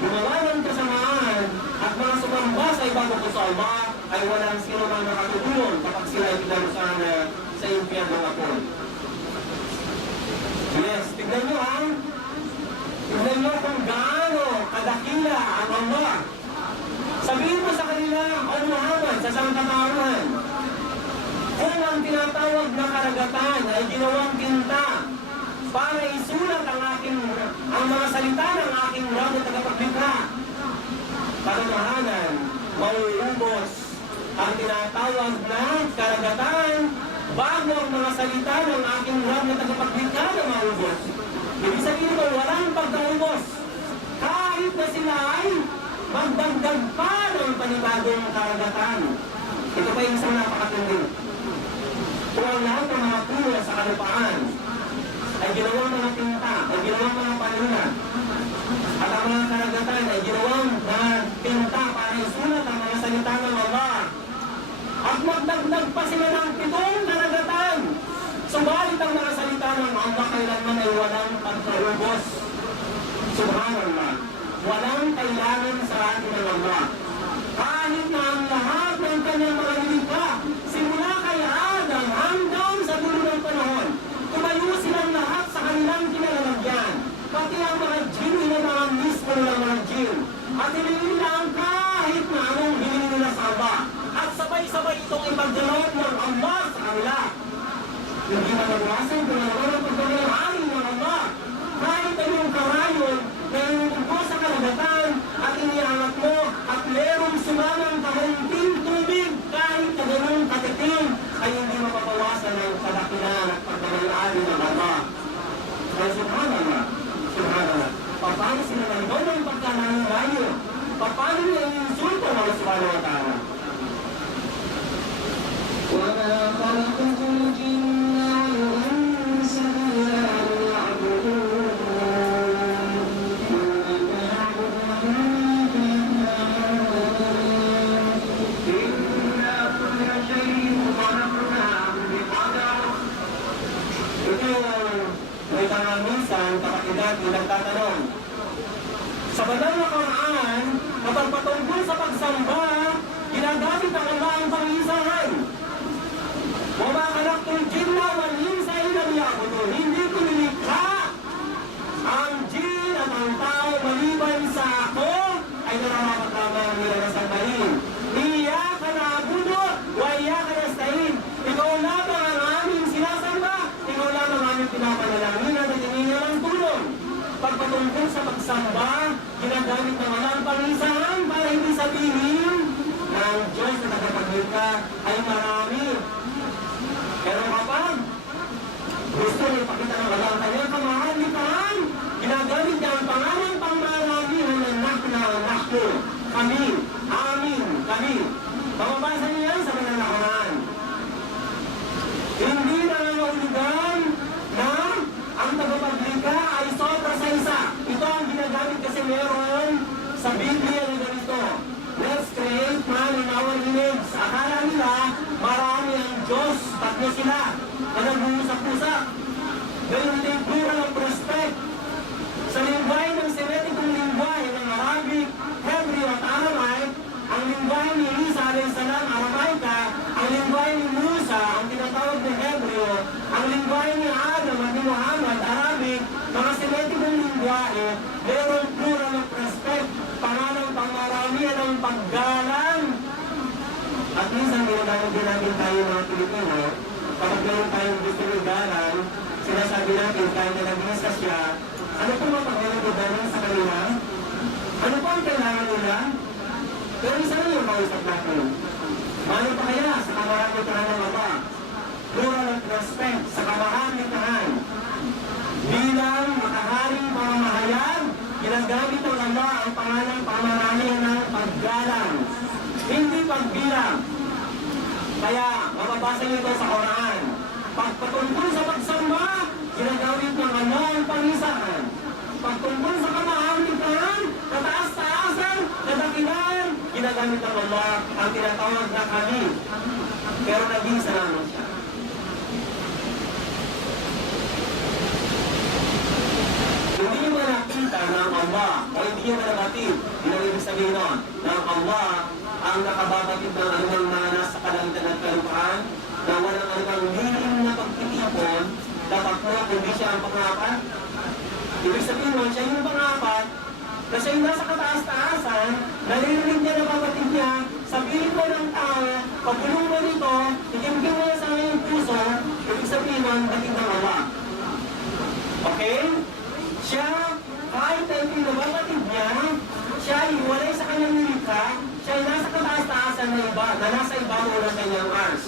gumawa ng kasamaan, at mga sumamba sa ibang bukod sa Allah, ay walang sino mang makatutulong kapag sila ay pinarusahan sa impyerno ako. Yes, tignan nyo ha. Tignan nyo kung gaano kadakila ang Allah. Sabihin mo sa kanila, O Muhammad, sa sangkatauhan, kung ang tinatawag na karagatan ay ginawang tinta para isulat ang mga salita ng aking Rab na tagapaglikha, katotohanan, mauubos ang tinatawag na karagatan bago ang mga salita ng aking Rab na tagapaglikha na maubos. Ibig sabihin ko, walang pagkaubos. Kahit na sila ay magdagdag pa ng panibagong karagatan. Ito pa yung isang napakatindi. Kung ang lahat ng mga pura sa kalupaan ay ginawang mga tinta, ay ginawang mga panunan, at ang mga karagatan ay ginawang mga tinta para isulat ang mga salita ng Allah, at magdagdag pa sila ng 7 karagatan. Subalit ang mga salita ng Allah kailanman ay walang pagkaubos. Subhanallah. Walang kailangan sa atin ng Allah. Kahit na ang lahat ng kanyang mga nilikha, simula kay Adam hanggang sa dulo ng panahon, tumayo silang lahat sa kanilang kinalalagyan. Pati ang mga jinn nila mga mismo ng mga jinn. At hiningi nila ang kahit na anong hiningi nila sa Allah. tayo. Paano niya iinsulto ang Allah subhanahu wa ta'ala? وما خلقت الجن والإنس إلا ليعبدون إنا كل شيء خلقناه بقدر. Ito yung may tanong minsan, kapatid nagtatanong. Sa banal na Quran, kapag patungkol sa pagsamba, ginagamit ang Allah ang pangisahan. وَمَا خَلَقْتُ الْجِنَّ وَالْإِنسَ إِلَّا لِيَعْبُدُونِ. Hindi ko nilikha ang jin at ang tao maliban sa ako ay nararapat lamang nila na sambahin. Iyaka na'budu wa iyaka nasta'in. Ikaw lamang ang aming sinasamba, ikaw lamang ang aming pinapanalangin at hininga ng tulong. Pagpatungkol sa pagsamba, ginagamit ng Allah ang pangisahan para hindi sabihin na ang Diyos na tagapaglikha ay marami. Pero kapag gusto niya ipakita ng Allah ang kanyang kamahalikhan, ginagamit niya ang pangalan pangmaramihan ng nakno, kami, amin, kami. Mababasa niya yan sa banal na Quran. Hindi nangangahulugan na ang tagapaglikha ay sobra sa isa. Ito ang ginagamit kasi meron sa Biblia na ganito. Let's create man in our image. Akala nila marami ang Diyos, tatlo sila na nag-uusap-usap. Ganun din plural ng prospect. Sa lingwahe ng Semiticong lingwahe ng Arabic, Hebrew at Aramaic, ang lingwahe ni Isa a.s. Aramaica, ang lingwahe ni Musa, ang tinatawag na Hebrew, ang lingwahe ni Adam at ni Muhammad, Arabic, mga Semiticong lingwahe, mayroong plural ng prospect, pangalang pangmaramihan ng paggalang. At minsan ginagamit din natin tayo mga Pilipino, kapag meron tayong gusto ng galang, sinasabi natin kahit na nag-isa siya, ano po mapagalang ko galang sa kanila? Ano po ang kailangan nila? Pero isa na yung kausap natin. Paano pa kaya sa kamaramihan ng Allah? Plural of respect sa kamaramihan. Bilang makaharing pamamahayan, ginagamit ng Allah ang pangalang pamaramihan ng paggalang. Hindi pagbilang. Kaya, mababasa niyo ito sa Quran. Pagpatungkol sa pagsamba, ginagamit ng Allah ang pangisahan. Pagtungkol sa kamahalikhan, kataas-taasan, kadakilan, ginagamit ng Allah ang tinatawag na kami. Pero nag-iisa naman siya. Hindi nyo ba nakita ng Allah, o hindi nyo ba nabatid, yun ang ibig sabihin nun, ng Allah ang nakababatid ng anumang mga nasa kalangitan at kalupaan, na walang anumang lilim na pagtitipon, dapat mo kundi siya ang pangapat. Ibig sabihin nun, siya yung pangapat, na siya yung nasa kataas-taasan, naririnig niya na babatid niya, sabihin ko ng tao, pagulong mo nito, ikimkim mo sa iyong puso, ibig sabihin nun, batid ng Allah. Okay? Siya, kahit na yung nababatid niya, siya ay walay sa kanyang nilikha, siya ay nasa kataas-taasan na iba, na nasa ibabaw ng kanyang ars.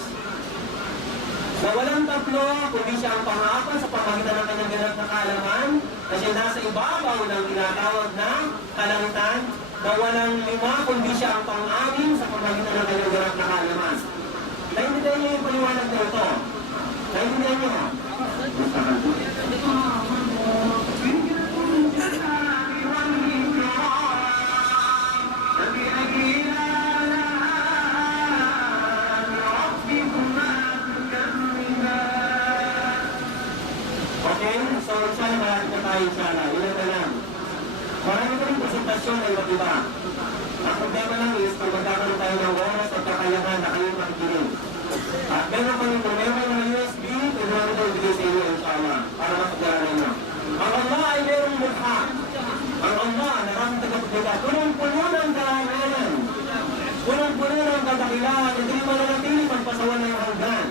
Na walang tatlo, kundi siya ang pangapat sa pamagitan ng kanyang ganap na kaalaman, na siya nasa ibabaw ng tinatawag na kalangitan, na walang lima, kundi siya ang pang-anim sa pamagitan ng kanyang ganap na kaalaman. Naintindihan niyo yung paliwanag na ito? Naintindihan niyo? Okay, so inshallah marami na tayo inshallah. Ilan na lang. Marami pa rin presentasyon na iba't iba. Ang problema lang is kung magkakaroon tayo ng oras at kakayahan na kayo makikinig. At meron kami problema ng USB, pwede namin ito ibigay sa inyo inshallah para mapagdaranan nyo. Ang Allah ay merong mukha. Ang Allah, naraming tagapagdaga, punong-puno ng karangalan. Punong-puno ng kadakilaan, hindi mananatili pagpasawan ng hanggan.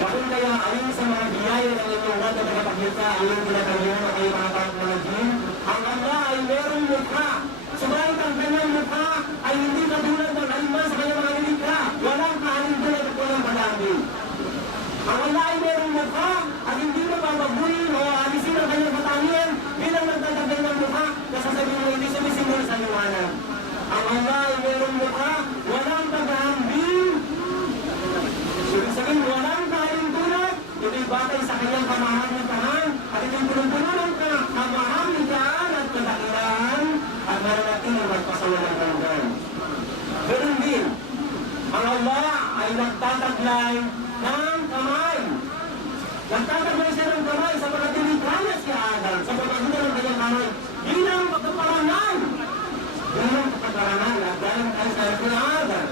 Bakit kaya ayon sa mga biyaya ng inyong God na tagapaglikha, ayon pinagkalihan na kayo mga tawag na mag-in, ang Allah ay merong mukha. Subalit ang kanyang mukha ay hindi katulad ng alima sa kanyang mga nilikha. Walang kahalindulan at walang pag-aambing. Ang Allah ay merong mukha at hindi mababaguhin o alisin ang kanyang katangian bilang nagtatagay ng mukha na sasabihin ng ibig sabihin nagtataglay ng kamay. Nagtataglay siya ng kamay sa pagkatiligaya si Adam sa pagkagitan ng kanyang kamay. Bilang pagkaparanan. Bilang pagkaparanan at galing tayo sa ni Adam.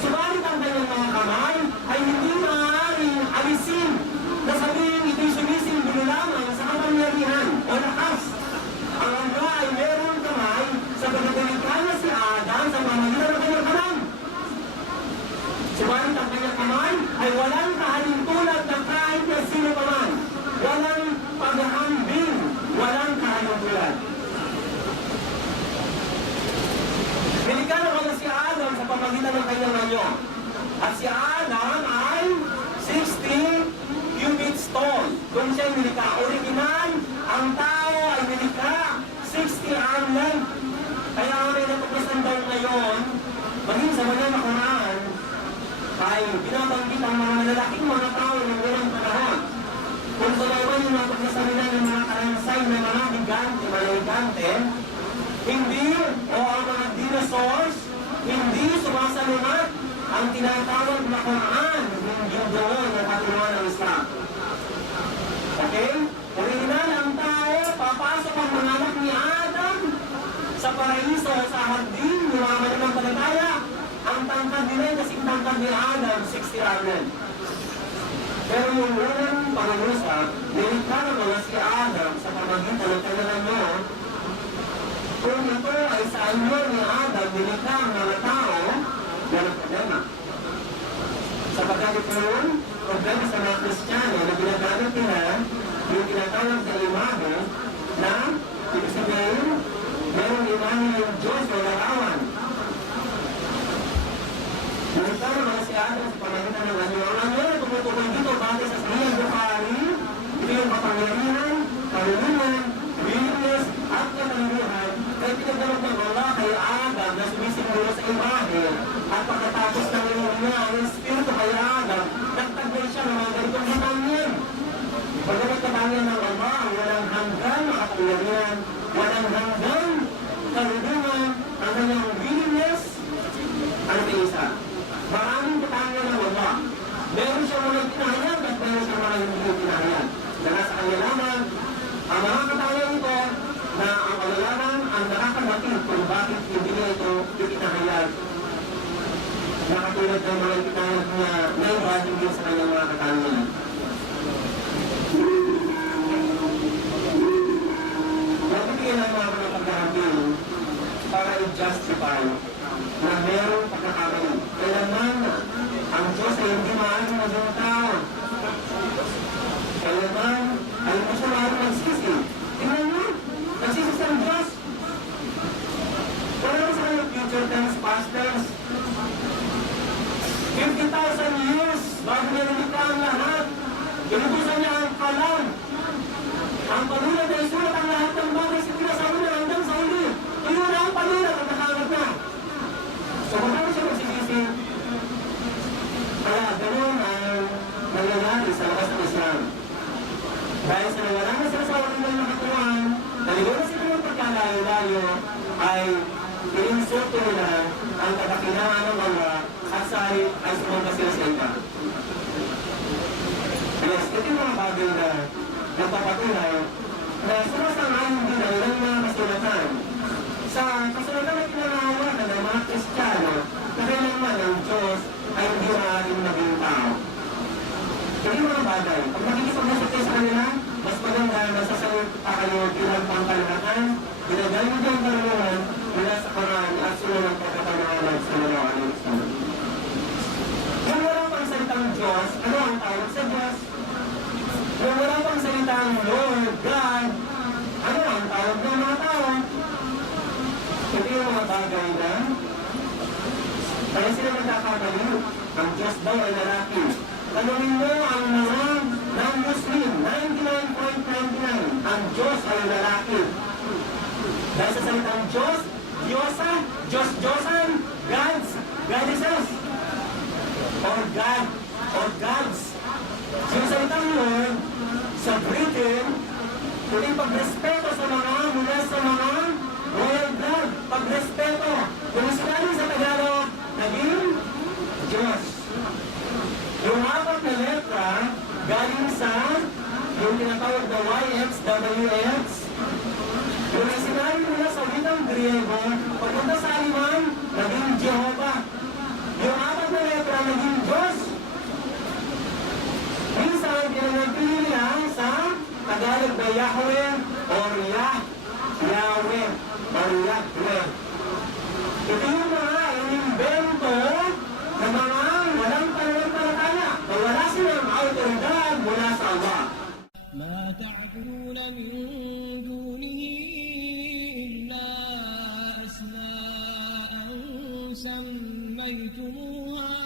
Subalit ang kanyang mga kamay ay hindi maaaring alisin na sabihin ito'y sumisimbolo lamang sa kapangyarihan o lakas. Ang Angla ay meron kamay sa pagkatiligaya si Adam sa pamagitan ng kanyang kamay. Subalit ang kanyang kamay ay walang kahalintulad ng kahit na sino pa man. Walang paghahambing, walang kahalintulad. Nilikha na pala si Adam sa pamagitan ng kanyang anyo. At si Adam ay 60 cubits tall. Doon siya nilikha. Original, ang tao ay nilikha 60 ang length. Kaya may natuklasan daw ngayon, maging sa mga nakaraan, ay binabanggit ang mga malalaking mga tao ng walang panahon. Kung sa naman yung natuklasan nila ng mga karansay na mga higante, hindi, o ang mga dinosaurs, hindi sumasalungat ang tinatawag na Quran, yung doon ng katuruan ng Islam. Okay? Original ang tao, papasok ang mga anak ni Adam sa paraiso, sa hardin, yung mga mananampalataya. Ang tangkad nila, kasing tangkad ni Adam, 60 arnel. Pero yung unang panganusa, nilikha na mga si Adam sa pamagitan ng kanilang mo, kung ito ay sa anyo ni Adam, nilikha ang mga tao, yan ang problema. Sapagkat ito yun, problema sa mga Kristiyano na ginagamit nila yung tinatawag sa imago na, ibig sabihin, merong imago yung Diyos o larawan. Nilikha na mga si Adam sa pamagitan ng anyo. Ang anyo na tumutukoy dito bagay sa Sahih Bukhari, ito yung kapangyarihan, karunungan, willingness, at katangihan, kaya pinagdalog ng Allah kay Adam na sumisimbolo sa imahe at pagkatapos ng niya ang Espiritu kay Adam, nagtaglay siya ng mga ganitong katangian. Pagdapat katangian ng Allah, walang hanggang makapangyarihan, walang hanggang karunungan, ang kanyang willingness, ano ba isa? Maraming katangian ng Allah. Meron siya mga pinahayag at meron siya mga hindi pinahayag. Na nasa kanya lamang, ang mga katangian ito, na ang kalalaman ang nakakabatid kung bakit hindi niya ito ipinahayag. Nakatulad ng mga ipinahayag niya na ibahid din sa kanyang mga katangian. Nabigyan ang mga pagkakabing para i-justify na merong pagkakamali. Kaya naman, ang Diyos ay hindi maaaring maging tao. Kaya naman, ay hindi siya maaaring magsisi. Tingnan mo, nagsisisi ang Diyos. Wala naman sa kanyang future tense, past tense. 50,000 years bago niya nilikha ang lahat. Ginutusan niya ang kalam. Ang panulat ay sulat ang lahat ng bagay sa pinasabi na hanggang sa huli. Iyon ang panulat ang nakahanap na. So kung ano siya magsisisi, kaya ganoon ang nangyayari sa lakas ng Islam. Dahil sa nangyayari sa asawa nila ng katuruan, naligoy sila ng pagkalayo-layo ay ininsulto nila ang kadakilaan ng Allah at sahit ay sumangka sila sa iba. Yes, ito yung mga bagay na nagpapatunay na sumasangayon din ang ilang mga kasulatan sa kasulatan na pinangahawakan ng mga Kristiyano na kailangan ang Diyos ay hindi maaaring maging tao. Kaya yung mga bagay, pag nakikipag-usap kayo sa kanila, mas maganda na sasalita kayo bilang pangkalahatan, ginagamit yung karunungan mula sa Quran at sunod ng pagkatanawalan sa mga Islam. Kung wala pang salitang Diyos, ano ang tawag sa Diyos? Kung wala pang salitang Lord, God, ano ang tawag ng mga tao? Ito yung mga bagay na kaya sila nagkakamali. Ang Diyos daw ay lalaki. Tanungin mo ang mga non-Muslim, 99.99, ang Diyos ay lalaki. Dahil sa salitang Diyos, Diyosa, Diyos-Diyosan, Gods, Goddesses, or God, or Gods. So yung salitang Lord, sa Britain, kundi pagrespeto sa mga mula sa mga royal blood, pagrespeto. Kung sinabi sa Tagalog, naging Diyos. limang Griego, pagpunta sa Aliman, naging Jehovah. Yung apat na letra, naging Diyos. Minsan, pinagpili nila sa Tagalog na Yahweh or Yahweh or Yahweh. Ito yung mga inimbento ng mga walang pananampalataya na wala silang autoridad mula sa Allah. ما تعبدون من دونه إلا أسماء سميتموها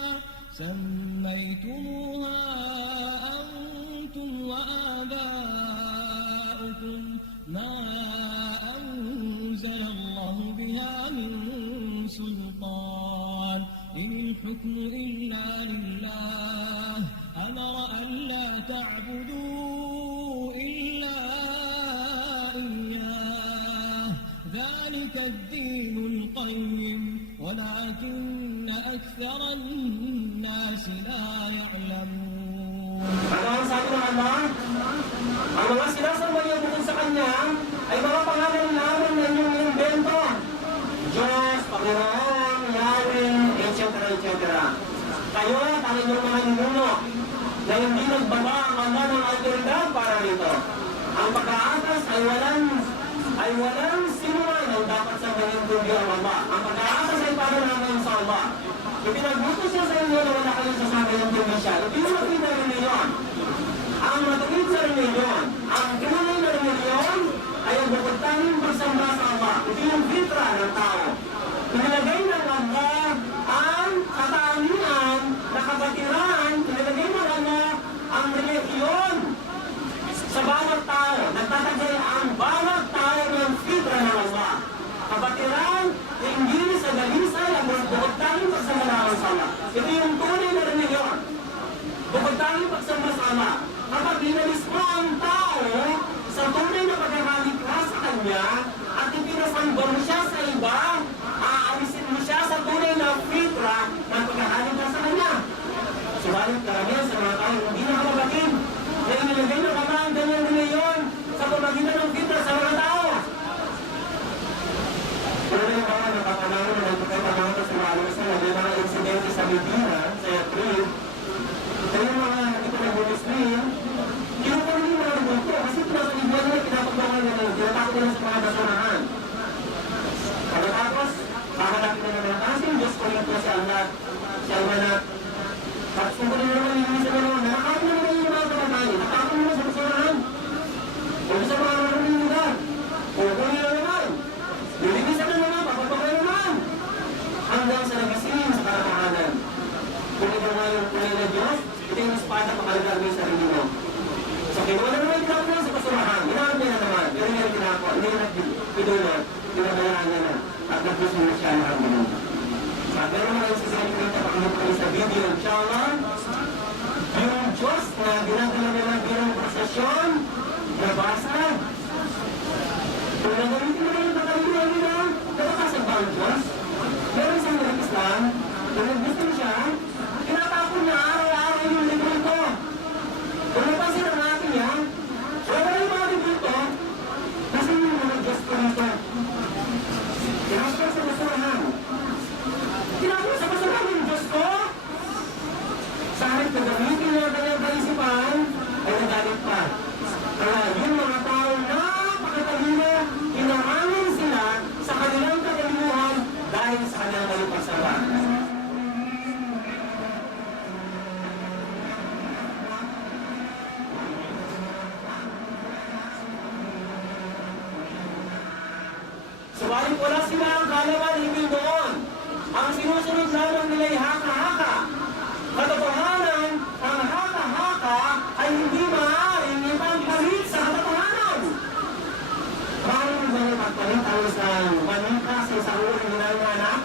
أنتم وآباؤكم ما أنزل الله بها من سلطان إن الحكم إلا لله أمر أن لا تعبدوا إلا إياه ذلك الدين القيم ولكن أكثر الناس لا يعلمون. Ano ang sabi ng Allah? Ang mga sinasamba niya bukod sa Kanya ay mga pangalan lamang na inyong invento. Diyos, Panginoon, Yahweh, etc. etc. Kayo at ang inyong mga ninuno na hindi nagbaba ang Allah ng autoridad para rito. Ang pagkaatas ay walang sinuman ang dapat sambahin kundi ang Allah. Ang pagkaatas ay para naman sa Allah. Ipinagbuto siya sa inyo na wala kayong sasabayan kundi siya. Ito yung makita rin ninyon. Ang matuwid sa religyon, ang tunay na religyon ay ang bukod tanging pagsamba sa Allah. Ito yung fitra ng tao. Inilagay ng Allah ang katangian na kabatiran, inilagay ng Allah ang religiyon sa bawat tao. Nagtatagay ang bawat tao ng fitra ng Allah. Kabatiran, hindi sa dalisay ang bukod tanging pagsamba sa Allah. Ito yung tunay na religyon. Bukod tanging pagsamba sa Allah. Kapag binalis mo ang tao sa tunay na pagkakalikha sa kanya at ipinasamba mo siya sa iba, aalisin mo siya sa tunay na fitra ng pagkakalikha sa kanya. Subalit karamihan sa mga tao hindi nakakabatid na inilagay ng Allah ang ganyang reliyon sa pamagitan ng fitra sa mga tao. Pero yung mga nakapanahon na nagpagkapanahon sa mga alusan na may mga insidente sa Medina, sa Yatrib, kaya yung mga hindi ko nag-Muslim, kinukuha nila yung mga ribulto kasi pinapalibuan nila, pinapagbangan nila, tinatakot nila sa mga basunahan. Pagkatapos, kakalapit na naman, kasi yung Diyos ko rin po si Allah, si Almanat. Tapos kung kunin naman yung isa naman, nakakapin naman yung mga kabatani, nakakapin naman sa basunahan. Kung sa mga maraming lugar, kukunin na naman. Liligisan na naman, papapagay naman. Hanggang sa nagising sa karakahanan. Kung ito nga yung kulay na Diyos, ito yung espada pakalagaan mo yung sarili mo. So, kinuha na naman yung tinapos sa basurahan. Ginamit niya na naman. Pero hindi na tinapos. Hindi na pinulot. Pinabayaan niya na. At nagpusin na siya na hanggang. Pero naman yung sasalit ko pakinig ko sa video. Inshallah, yung Diyos na ginagawa naman bilang prosesyon, nabasa. Kung nagamitin naman yung kakalimuan nila, nakakasag ba ang Diyos? Meron isang Islam, kung nag-gusto siya, tinatapon niya araw-araw yung libro ito. Kung napansin ang akin niya, wala yung mga libro ito, kasi yung mga Diyos ko rito. Tinapon sa basurahan. Tinapon sa basurahan yung Diyos ko. Sa akin, kung gamitin niya kanyang kaisipan, ay nagalit pa. Kaya yung mga tao na pakatalino, inamanin sila sa kanilang katalimuhan dahil sa kanilang kalipasara. Subalit wala sila ang kalaman hingil doon. Ang sinusunod lamang nila ay haka-haka. Katotohanan, ang haka-haka ay hindi maaaring ipagpalit sa katotohanan. Paano mo ba ipagpalit ang isang manika sa isang uri nila ng anak?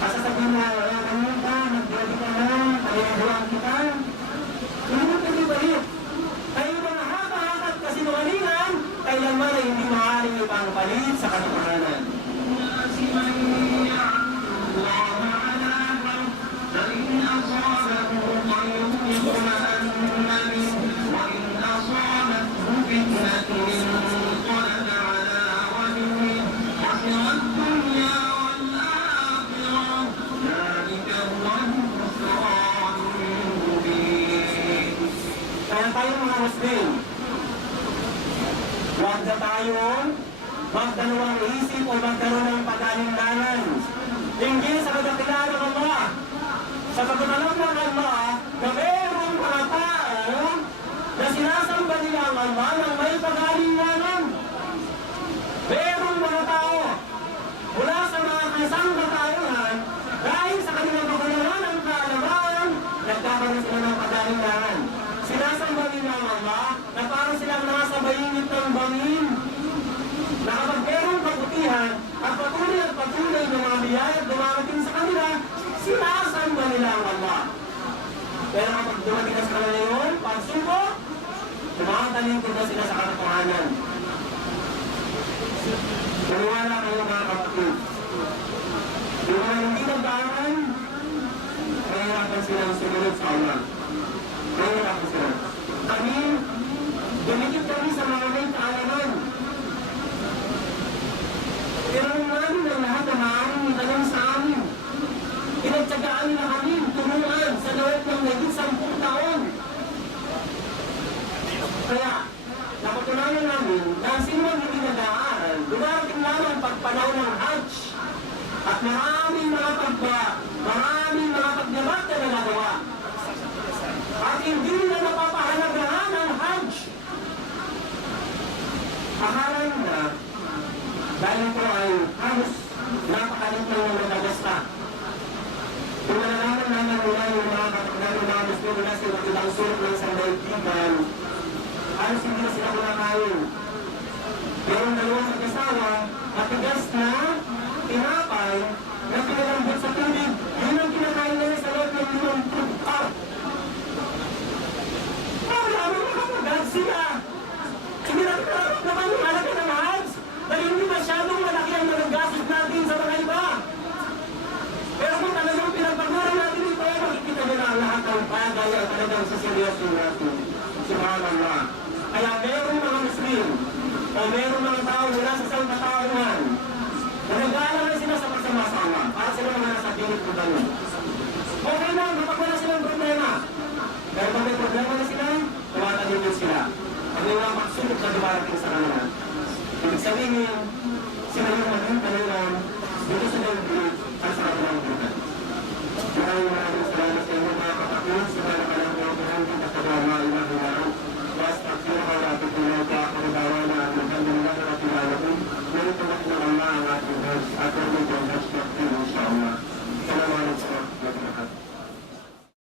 Sasabihin na, manika, nagdali ka na, palibuhan kita. Hindi mo pag-ibalit. Kayo mga haka-haka at kasinungalingan, kailanman ay hindi maaaring ipagpalit sa katotohanan. فإن أصابته خير اطمأن به وإن أصابته فتنة انقلب على وجهه magdalawang isip o magkaroon ng pag-alinlangan. Hindi sa pagkakilala ng Allah. Sa pagkakalam ng Allah na mayroong mga tao na sinasamba nila ang Allah ng may pag-alinlangan. Mayroong mga tao mula sa mga kasangkatauhan dahil sa kanilang pagkakalan ng kaalaman, nagkakaroon sila ng pag-alinlangan. Sinasamba nila ang Allah na parang silang nasa mainit ng bangin. Na kapag merong kabutihan at patuloy ng mga biyaya at dumarating sa kanila, sinasamba nila ang Allah. Pero kapag dumating na sa kanila yun, pagsuko, tumatalingkod na sila sa katotohanan. Maniwala kayo mga kapatid. Yung mga hindi nagdaan, mahirapan silang sumunod sa Allah. Mahirapan sila. Kami, dumikit kami sa mga may kaalaman. Tinanong namin ang lahat na maaaring itanong sa amin. Pinagtsagaan nila kami turuan sa loob ng naging 10 taon. Kaya, napatunayan namin na sino ang hindi nag-aaral, dumarating lamang pagpanaw ng Hajj at maraming mga pagyabat na nagagawa. At hindi na napapahalagahan ang Hajj. Akala na dahil ito ay halos napakalit lang ng nagagasta. Kung malalaman naman mula yung mga kapagdating mga Muslim na sila ibang sulit ng sandaigdigan, halos hindi na sila kumakain. Pero ang dalawang mag-asawa, matigas na tinapay na pinalambot sa tubig, yun ang kinakain nila sa loob ng limang tubig. Maraming makapagad sila. Hindi natin naman yung halaga ng Hajj. Dahil hindi masyadong malaki ang nagagastos natin sa mga iba. Pero kung talagang pinagpagmura natin ito, makikita nyo na ang lahat ng bagay ang talagang saseryoso natin. Subhanallah. Kaya merong mga Muslim o merong mga tao mula sa sangkatauhan na nag-aalala na sila sa pagsama-sama para sila naman nasa dinig ko ganun. Okay lang, kapag wala silang problema. Pero kung may problema na sila, tumatagin sila. Pag may mga pagsulog na dumarating sa kanila. Ibig sabihin, sila yung maging kanilang dito sa daigdig at sa kanilang buhay. Maraming salamat sa inyo mga kapatid, sa mga